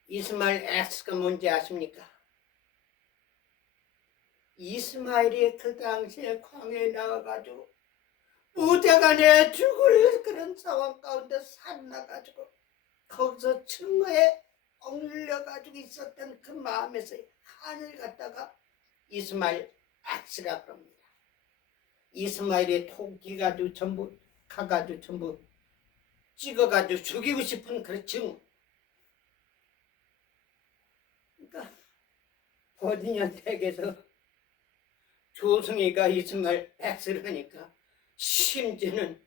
이스마일 X가 뭔지 아십니까? 이스마일이 그 당시에 광야에 나와가지고 부자간에 죽을 그런 상황 가운데 살아나가지고 거기서 증거에 억눌려가지고 있었던 그 마음에서 한을 갖다가 이스마일 X라고 합니다. 이스마일이 토끼 가지고 전부 가가지고 전부 찍어가지고 죽이고 싶은 그런 증. 그러니까 버지니아 텍에서 조승희가 이스마일 X를 하니까 심지어는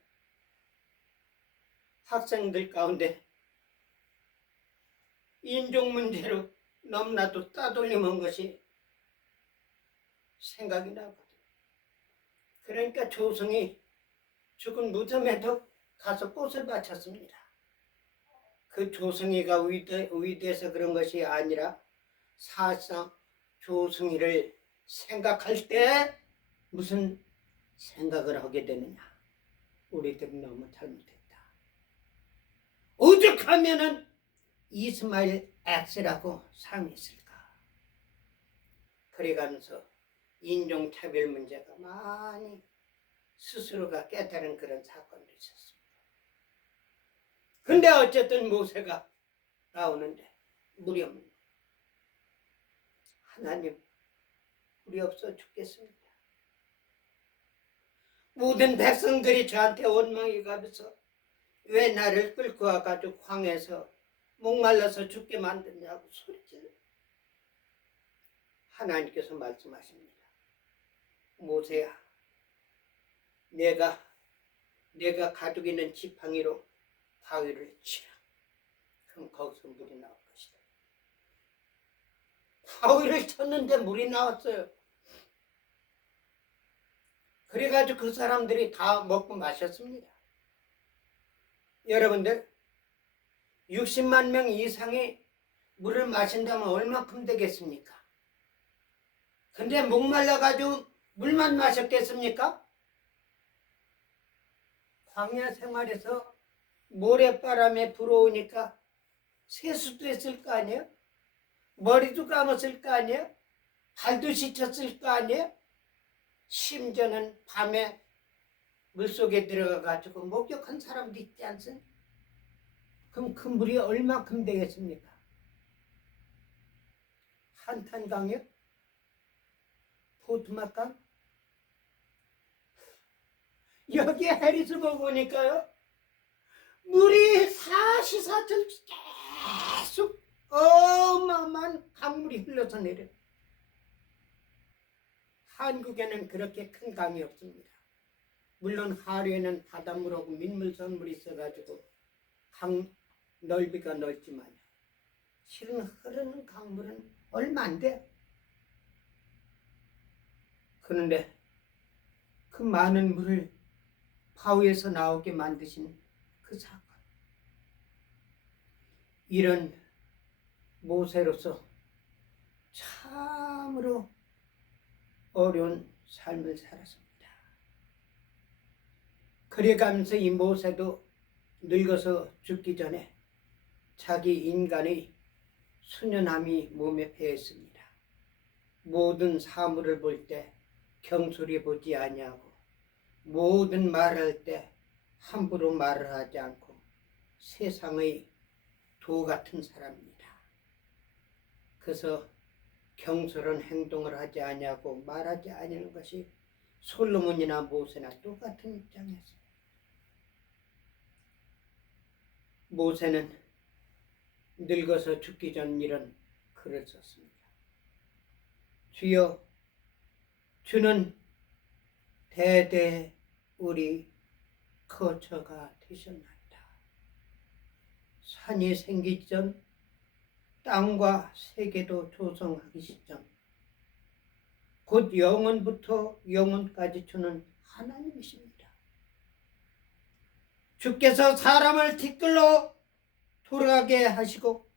학생들 가운데 인종 문제로 너무나도 따돌림한 것이 생각이 나거든. 그러니까 조승이 죽은 무덤에도 가서 꽃을 바쳤습니다. 그 조승이가 위대해서 그런 것이 아니라 사실상 조승이를 생각할 때 무슨 생각을 하게 되느냐. 우리들은 너무 잘못했다. 오죽하면은 이스마일 X라고 상했을까. 그래가면서 인종차별 문제가 많이 스스로가 깨달은 그런 사건도 있었습니다. 근데 어쨌든 모세가 나오는데 물이 없는 거예요. 하나님, 물이 없어 죽겠습니다. 모든 백성들이 저한테 원망이 가면서 왜 나를 끌고 와가지고 광에서 목말라서 죽게 만드냐고 소리질러. 하나님께서 말씀하십니다. 모세야, 내가 가지고 있는 지팡이로 바위를 치라. 그럼 거기서 물이 나올 것이다. 바위를 쳤는데 물이 나왔어요. 그래가지고 그 사람들이 다 먹고 마셨습니다. 여러분들 60만 명 이상이 물을 마신다면 얼마큼 되겠습니까? 근데 목말라가지고 물만 마셨겠습니까? 광야 생활에서 모래바람에 불어오니까 세수도 했을 거 아니에요? 머리도 감았을 거 아니에요? 발도 씻었을 거 아니에요? 심지어는 밤에 물속에 들어가가지고 목욕한 사람도 있지 않습니까? 그럼 그 물이 얼마큼 되겠습니까? 한탄강이요? 포트마강? 여기 해리스버그 보니까요, 물이 사시사철 계속 어마어마한 강물이 흘러서 내려요. 한국에는 그렇게 큰 강이 없습니다. 물론 하류에는 바닷물하고 민물선물이 있어가지고 강 넓이가 넓지만 실은 흐르는 강물은 얼마 안 돼요. 그런데 그 많은 물을 바위에서 나오게 만드신 그 사건, 이런 모세로서 참으로 어려운 삶을 살았습니다. 그래가면서 이 모세도 늙어서 죽기 전에 자기 인간의 순연함이 몸에 배했습니다. 모든 사물을 볼 때 경솔히 보지 아니하고 모든 말할 때 함부로 말을 하지 않고 세상의 도 같은 사람입니다. 그래서 경솔한 행동을 하지 아니하고 말하지 아니하는 것이 솔로몬이나 모세나 똑같은 입장이었습니다. 모세는 늙어서 죽기 전 이런 글을 썼습니다. 주여, 주는 대대 우리 거처가 되셨나이다. 산이 생기기 전 땅과 세계도 조성하기 시점 곧 영원부터 영원까지 주는 하나님이십니다. 주께서 사람을 티끌로 돌아가게 하시고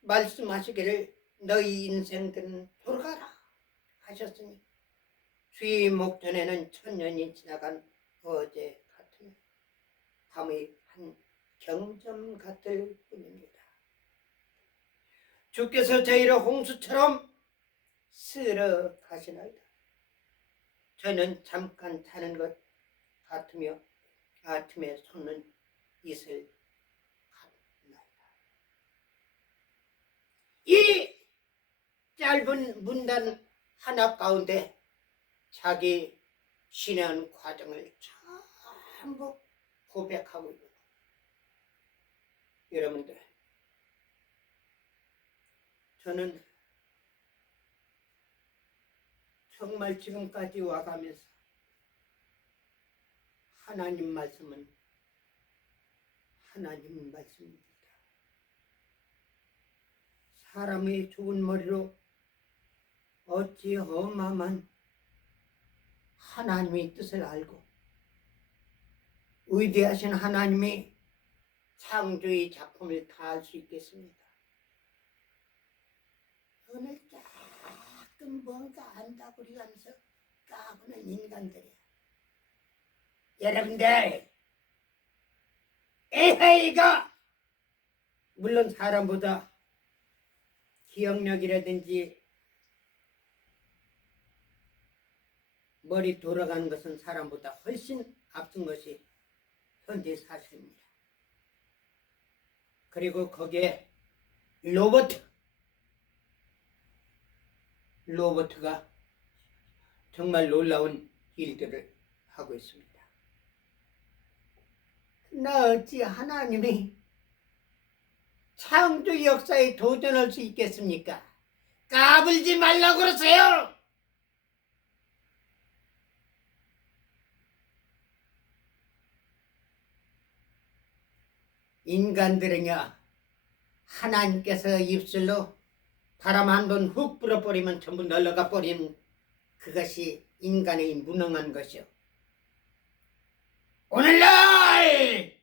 말씀하시기를 너희 인생들은 돌아가라 하셨으니 주의 목전에는 천년이 지나간 어제 같으며 밤의 한 경점 같을 뿐입니다. 주께서 저희를 홍수처럼 쓸어 가시나이다. 저는 잠깐 타는 것 같으며 아침에 솟는 이슬 같나이다. 이 짧은 문단 하나 가운데 자기 신앙 과정을 전부 고백하고 있는 거예요. 여러분들, 저는 정말 지금까지 와가면서 하나님 말씀은 하나님 말씀입니다. 사람의 좋은 머리로 어찌 어마어마한 하나님의 뜻을 알고 위대하신 하나님의 창조의 작품을 다 알 수 있겠습니까? 오늘 조금 뭔가 안다고 그러면서 까부는 인간들이야. 여러분들, AI가 물론 사람보다 기억력이라든지 머리 돌아가는 것은 사람보다 훨씬 앞선 것이 현재 사실입니다. 그리고 거기에 로봇가 정말 놀라운 일들을 하고 있습니다. 나 어찌 하나님이 창조 역사에 도전할 수 있겠습니까? 까불지 말라고 그러세요. 인간들은요, 하나님께서 입술로 바람 한 번 훅 불어버리면 전부 날아가 버리는 그것이 인간의 무능한 것이요. 오늘날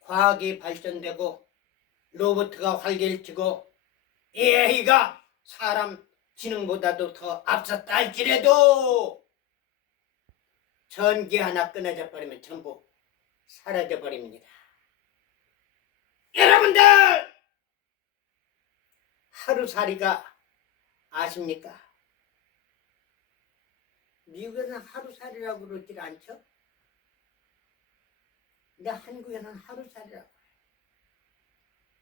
과학이 발전되고 로봇가 활개를 치고 AI가 사람 지능보다도 더 앞섰다 할지라도 전기 하나 끊어져 버리면 전부 사라져 버립니다. 여러분들, 하루살이가 아십니까? 미국에는 하루살이라고 그러질 않죠? 근데 한국에는 하루살이라고 해요.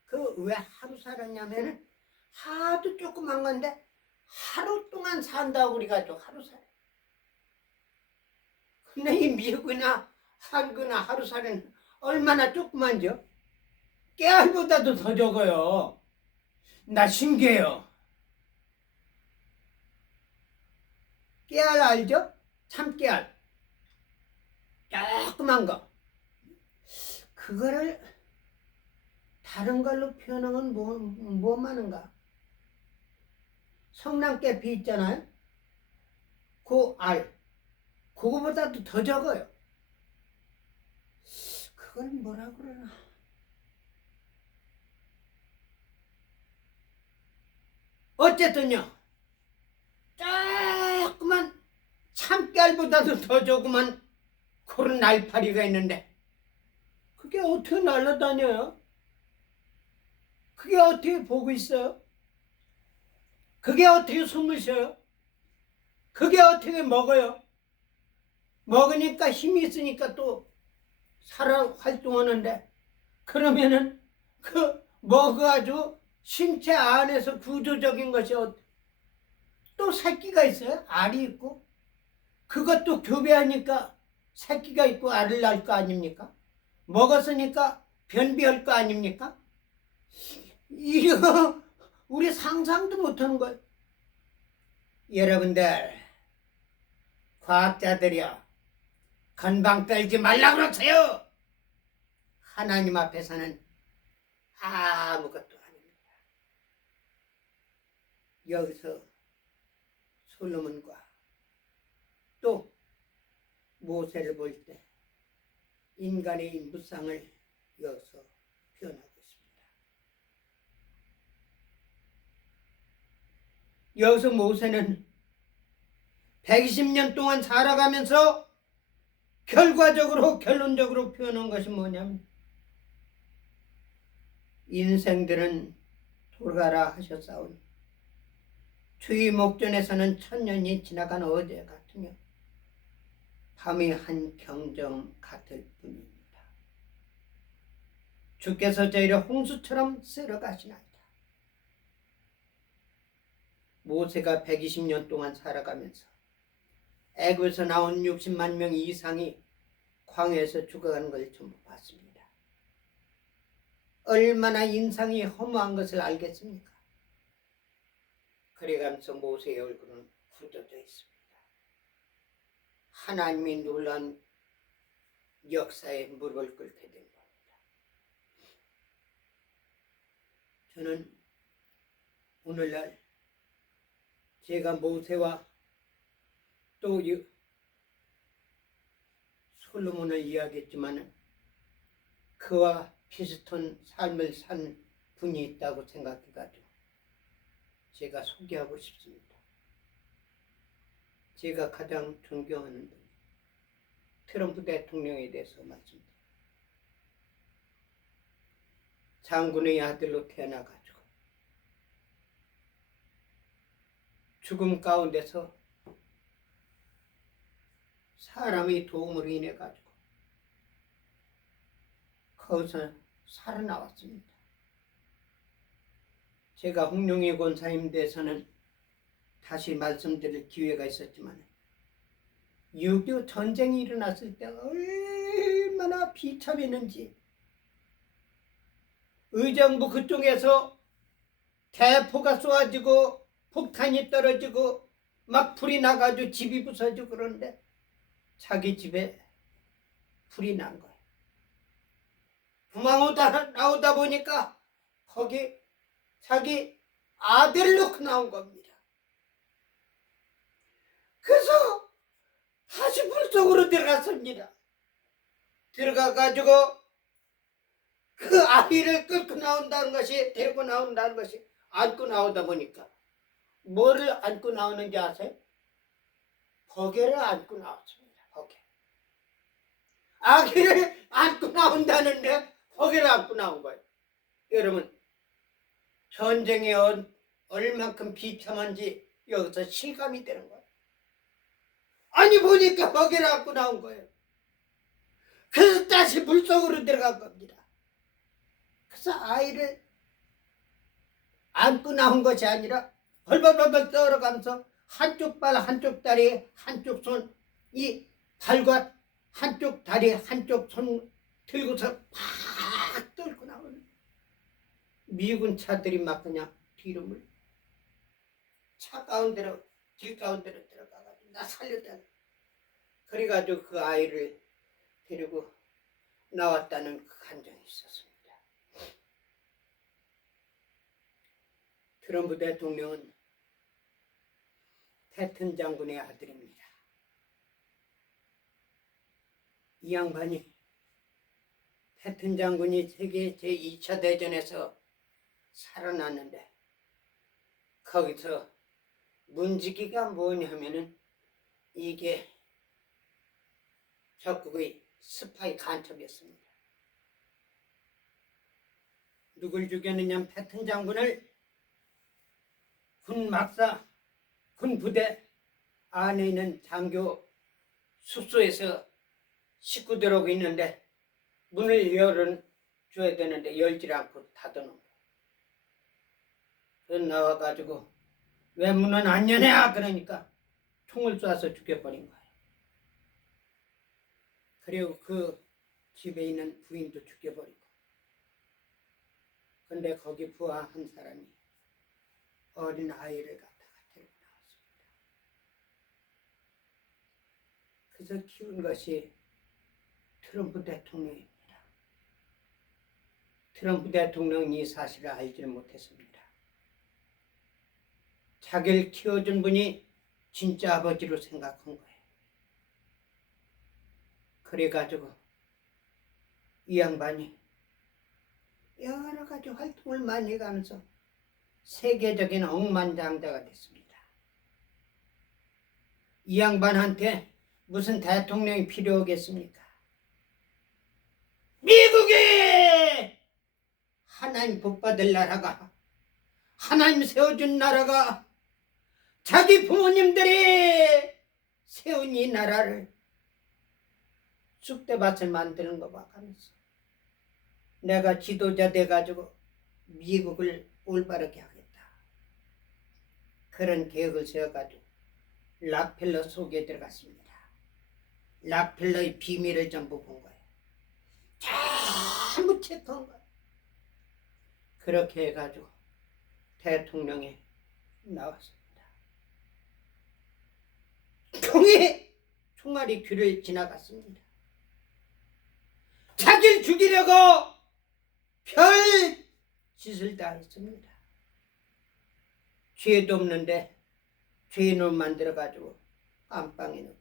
그 왜 하루살이냐면은 하도 조그만 건데 하루 동안 산다고 그래가지고 하루살이. 근데 이 미국이나 한국이나 하루살이는 얼마나 조그만죠? 깨알보다도 더 적어요. 나 신기해요. 깨알 알죠? 참깨알. 조그만 거. 그거를 다른 걸로 표현하면 뭐 많은가? 성남깨비 있잖아요. 그 알. 그거보다도 더 적어요. 그걸 뭐라 그러나? 어쨌든요. 조그만 참깨알보다도 더 조그만 그런 날파리가 있는데 그게 어떻게 날아다녀요? 그게 어떻게 보고 있어요? 그게 어떻게 숨을 쉬어요? 그게 어떻게 먹어요? 먹으니까 힘이 있으니까 또 살아 활동하는데 그러면은 그 먹어가지고 신체 안에서 구조적인 것이 또 새끼가 있어요? 알이 있고 그것도 교배하니까 새끼가 있고 알을 낳을 거 아닙니까? 먹었으니까 변비할 거 아닙니까? 이거 우리 상상도 못하는 거예요. 여러분들, 과학자들이요, 건방 떨지 말라 그러세요. 하나님 앞에서는 아무것도 아닙니다. 여기서 솔로몬과 또 모세를 볼 때 인간의 무상을 여기서 표현하고 있습니다. 여기서 모세는 120년 동안 살아가면서 결론적으로 표현한 것이 뭐냐면 인생들은 돌아가라 하셨사오니 주의 목전에서는 천년이 지나간 어제 같으며 밤이 한 경정 같을 뿐입니다. 주께서 저희를 홍수처럼 쓸어 가시나이다. 모세가 120년 동안 살아가면서 애굽에서 나온 60만 명 이상이 광야에서 죽어가는 걸 전부 봤습니다. 얼마나 인상이 허무한 것을 알겠습니까? 그래가면서 모세의 얼굴은 굳어져 있습니다. 하나님이 놀란 역사에 무릎을 꿇게 된 겁니다. 저는 오늘날 제가 모세와 또 솔로몬을 이야기했지만 그와 비슷한 삶을 산 분이 있다고 생각해가지고 제가 소개하고 싶습니다. 제가 가장 존경하는 분, 트럼프 대통령에 대해서 말씀드립니다. 장군의 아들로 태어나가지고 죽음 가운데서 사람의 도움으로 인해 가지고 거기서 살아나왔습니다. 제가 홍룡희 권사님 대해서는 다시 말씀드릴 기회가 있었지만 6.25 전쟁이 일어났을 때 얼마나 비참했는지 의정부 그쪽에서 대포가 쏘아지고 폭탄이 떨어지고 막 불이 나가지고 집이 부서지고 그러는데 자기 집에 불이 난 거예요. 도망 나오다 보니까 거기 자기 아들을 놓고 나온 겁니다. 그래서 다시 물속으로 들어갔습니다. 들어가가지고 그 아이를 끌고 나온다는 것이, 데리고 나온다는 것이, 안고 나오다 보니까 뭐를 안고 나오는지 아세요? 버개를 안고 나왔습니다. 버개. 아기를 안고 나온다는데 버개를 안고 나온 거예요. 여러분, 전쟁이 얼만큼 비참한지 여기서 실감이 되는 거예요. 아니 보니까 버개를 안고 나온 거예요. 그래서 다시 물속으로 들어간 겁니다. 그래서 아이를 안고 나온 것이 아니라 벌벌벌벌 떨어가면서 한쪽 발, 한쪽 다리, 한쪽 손, 이 발과 한쪽 다리, 한쪽 손 들고서 팍 떨고 나오는 미군 차들이 막 그냥 뒤로 물려. 차 가운데로, 길 가운데로 들어가가지고 나 살려달라. 그래가지고 그 아이를 데리고 나왔다는 그 감정이 있었습니다. 트럼프 대통령은 패튼 장군의 아들입니다. 이 양반이 패튼 장군이 세계 제2차 대전에서 살아났는데 거기서 문지기가 뭐냐면은 이게 적국의 스파이 간첩이었습니다. 누굴 죽였느냐? 패튼 장군을 군 막사, 군 부대 안에 있는 장교 숙소에서 식구들하고 있는데 문을 열어줘야 되는데 열질 않고 닫아놓은 거예요. 그래서 나와가지고 왜 문은 안 여냐? 그러니까 총을 쏴서 죽여버린 거예요. 그리고 그 집에 있는 부인도 죽여버리고. 근데 거기 부하 한 사람이 어린 아이를 갖다가 데리고 나왔습니다. 그래서 키운 것이 트럼프 대통령입니다. 트럼프 대통령이 이 사실을 알지를 못했습니다. 자기를 키워준 분이 진짜 아버지로 생각한 거예요. 그래가지고 이 양반이 여러 가지 활동을 많이 해가면서 세계적인 억만장자가 됐습니다. 이 양반한테 무슨 대통령이 필요하겠습니까? 미국이 하나님 복받을 나라가, 하나님 세워준 나라가, 자기 부모님들이 세운 이 나라를 쑥대밭을 만드는 거 봐가면서 내가 지도자 돼가지고 미국을 올바르게 하겠다. 그런 계획을 세워가지고 락펠러 속에 들어갔습니다. 락펠러의 비밀을 전부 본 거예요. 전부 체크한 거예요. 그렇게 해가지고 대통령이 나왔습니다. 총알이 귀를 지나갔습니다. 자기를 죽이려고 별 짓을 다 했습니다. 죄도 없는데 죄인을 만들어가지고 안방에 넣고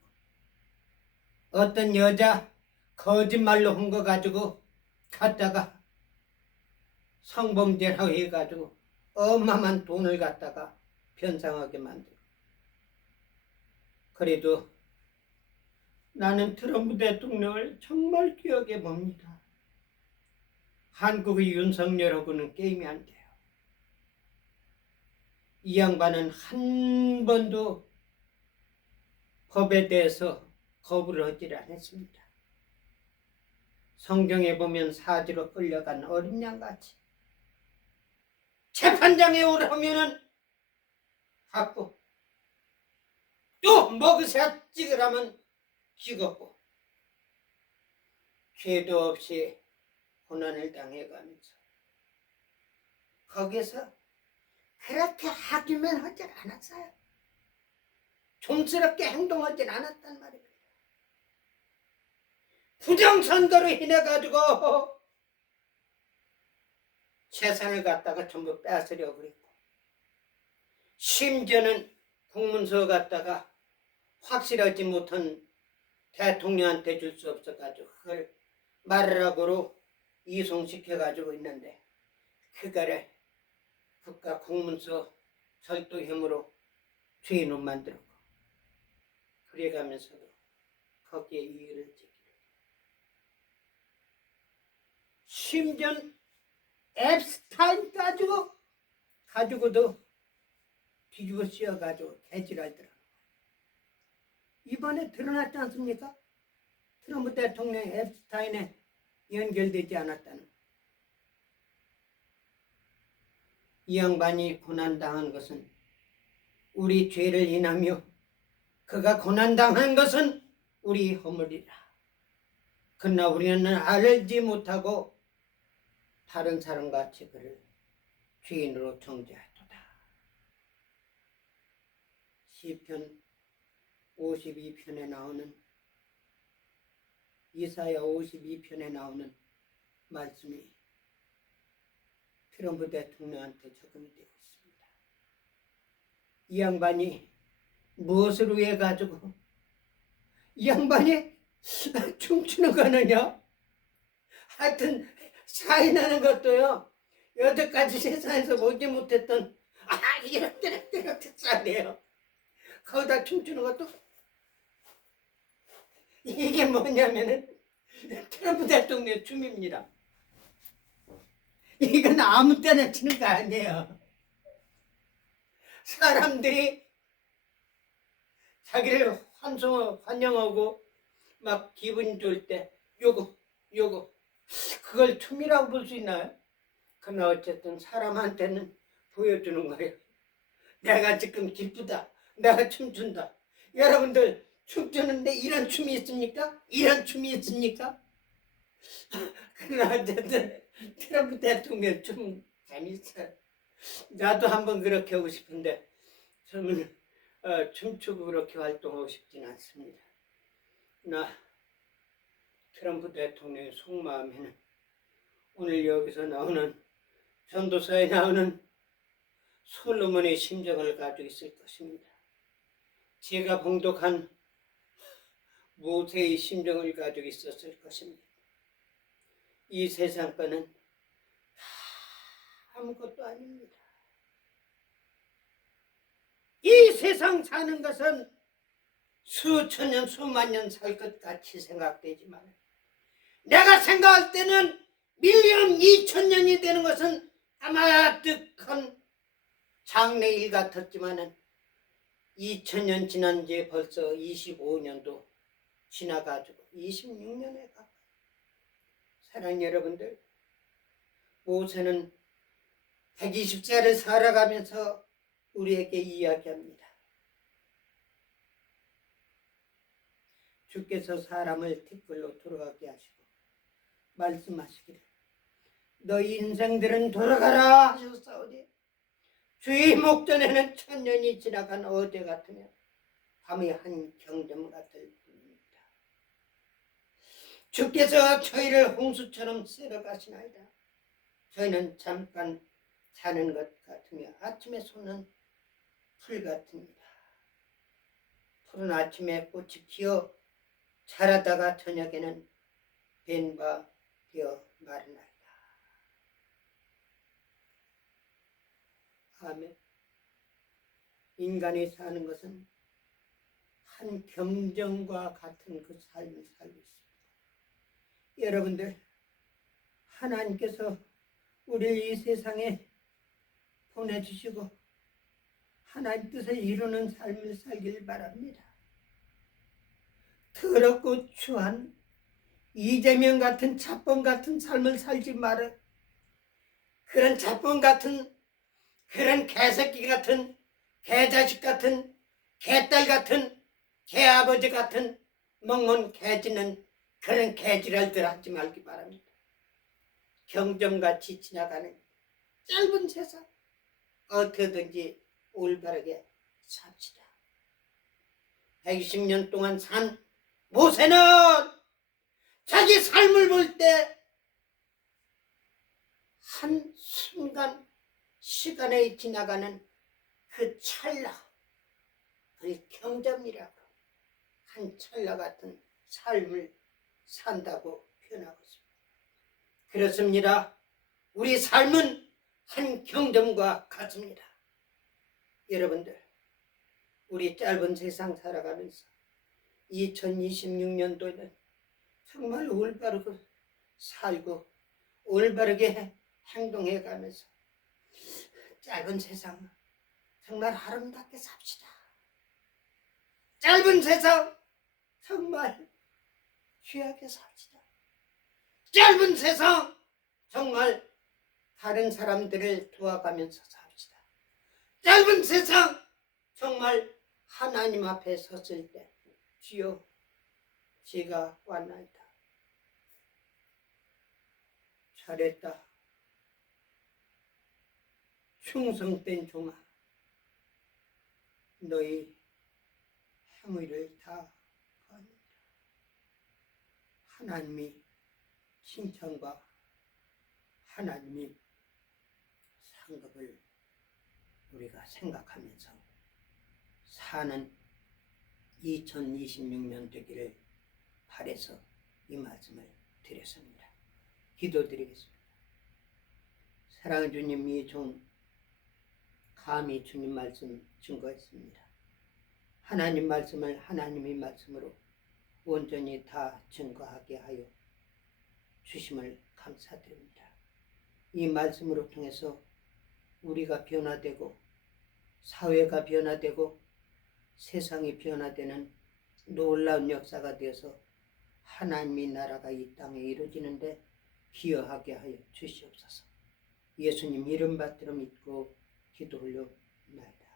어떤 여자 거짓말로 한 거 가지고 갖다가 성범죄라고 해가지고 어마어마한 돈을 갖다가 변상하게 만들고. 그래도 나는 트럼프 대통령을 정말 기억해 봅니다. 한국의 윤석열하고는 게임이 안 돼요. 이 양반은 한 번도 법에 대해서 거부를 하지 않았습니다. 성경에 보면 사지로 끌려간 어린 양같이 재판장에 오라면은 갖고 또 먹으샷 찍으라면 찍었고 죄도 없이 고난을 당해가면서 거기서 그렇게 하기만 하지 않았어요. 좀스럽게 행동하지 않았단 말이에요. 부정선거로 인해가지고 재산을 갖다가 전부 뺏으려고 그랬고 심지어는 공문서 갖다가 확실하지 못한 대통령한테 줄 수 없어가지고 그걸 말하라고로 이송시켜가지고 있는데 그거를 국가 공문서 절도 혐의로 죄인을 만들었고 그래가면서도 거기에 이의를 제기를 심지어 앱스타인 가지고도 뒤집어 씌워가지고 개질하더라고요. 이번에 드러났지 않습니까? 트럼프 대통령 앱스타인에 연결되지 않았다는. 이 양반이 고난당한 것은 우리 죄를 인하며 그가 고난당한 것은 우리 허물이라. 그러나 우리는 알지 못하고 다른 사람같이 그를 죄인으로 정죄하였도다. 시편 52편에 나오는 이사야 52편에 나오는 말씀이 트럼프 대통령한테 적용이 되고 있습니다. 이 양반이 무엇을 위해 가지고 이 양반이 춤추는 거는요. 하여튼 사인하는 것도요. 여태까지 세상에서 보지 못했던 이렇게 싸네요. 거기다 춤추는 것도 이게 뭐냐면은 트럼프 대통령 춤입니다. 이건 아무 때나 추는 거 아니에요. 사람들이 자기를 환영하고 막 기분 좋을 때 요거 그걸 춤이라고 볼 수 있나요? 그러나 어쨌든 사람한테는 보여주는 거예요. 내가 지금 기쁘다. 내가 춤춘다. 여러분들 춤추는데 이런 춤이 있습니까? 이런 춤이 있습니까? 그러나 어쨌든 트럼프 대통령 춤 재밌어요. 나도 한번 그렇게 하고 싶은데 저는 춤추고 그렇게 활동하고 싶지는 않습니다. 나 트럼프 대통령의 속마음에는 오늘 여기서 나오는 전도서에 나오는 솔로몬의 심정을 가지고 있을 것입니다. 제가 봉독한 모세의 심정을 가지고 있었을 것입니다. 이 세상 거는 다 아무것도 아닙니다. 이 세상 사는 것은 수천 년, 수만 년 살 것 같이 생각되지만 내가 생각할 때는 1년, 2,000년이 되는 것은 까마득한 장래일 같았지만 2,000년 지난 지 벌써 25년도 지나가지고 26년에 가까이. 사랑하는 여러분들, 모세는 120세를 살아가면서 우리에게 이야기합니다. 주께서 사람을 티끌로 돌아가게 하시고 말씀하시기를 너희 인생들은 돌아가라 하셨사오니 주의 목전에는 1,000년이 지나간 어제 같으며 밤이 한 경점 같을 뿐입니다. 주께서 저희를 홍수처럼 쓸어 가시나이다. 저희는 잠깐 자는 것 같으며 아침에 솟는 풀 같습니다. 푸른 아침에 꽃이 피어 자라다가 저녁에는 벤바 되어 마르나이다. 아멘. 인간이 사는 것은 한 경전과 같은 그 삶을 살고 있습니다. 여러분들, 하나님께서 우리를 이 세상에 보내주시고 하나님 뜻을 이루는 삶을 살길 바랍니다. 더럽고 추한 이재명 같은 잡범 같은 삶을 살지 마라. 그런 잡범 같은, 그런 개새끼 같은, 개자식 같은, 개딸 같은, 개아버지 같은 먹는 개짖는 그런 개지랄들 하지 말기 바랍니다. 경점같이 지나가는 짧은 세상 어떻게든지 올바르게 삽시다. 120년 동안 산 모세는 자기 삶을 볼 때 한순간 시간에 지나가는 그 찰나, 그 경점이라고 한 찰나 같은 삶을 산다고 표현하고 있습니다. 그렇습니다. 우리 삶은 한 경점과 같습니다. 여러분들, 우리 짧은 세상 살아가면서 2026년도에는 정말 올바르게 살고 올바르게 행동해가면서 짧은 세상 정말 아름답게 삽시다. 짧은 세상 정말 귀하게 삽시다. 짧은 세상 정말 다른 사람들을 도와가면서 삽시다. 짧은 세상 정말 하나님 앞에 섰을 때 주여 제가 왔나이다. 잘했다. 충성된 종아, 너희 행위를 다 거한다. 하나님이 칭찬과 하나님이 상급을 우리가 생각하면서 사는 2026년 되기를 바라서 이 말씀을 드렸습니다. 기도드리겠습니다. 사랑하는 주님, 이 종 감히 주님 말씀 증거했습니다. 하나님 말씀을 하나님의 말씀으로 온전히 다 증거하게 하여 주심을 감사드립니다. 이 말씀으로 통해서 우리가 변화되고 사회가 변화되고 세상이 변화되는 놀라운 역사가 되어서 하나님의 나라가 이 땅에 이루어지는데 기여하게 하여 주시옵소서. 예수님 이름 받들어 믿고 기도 올려나이다.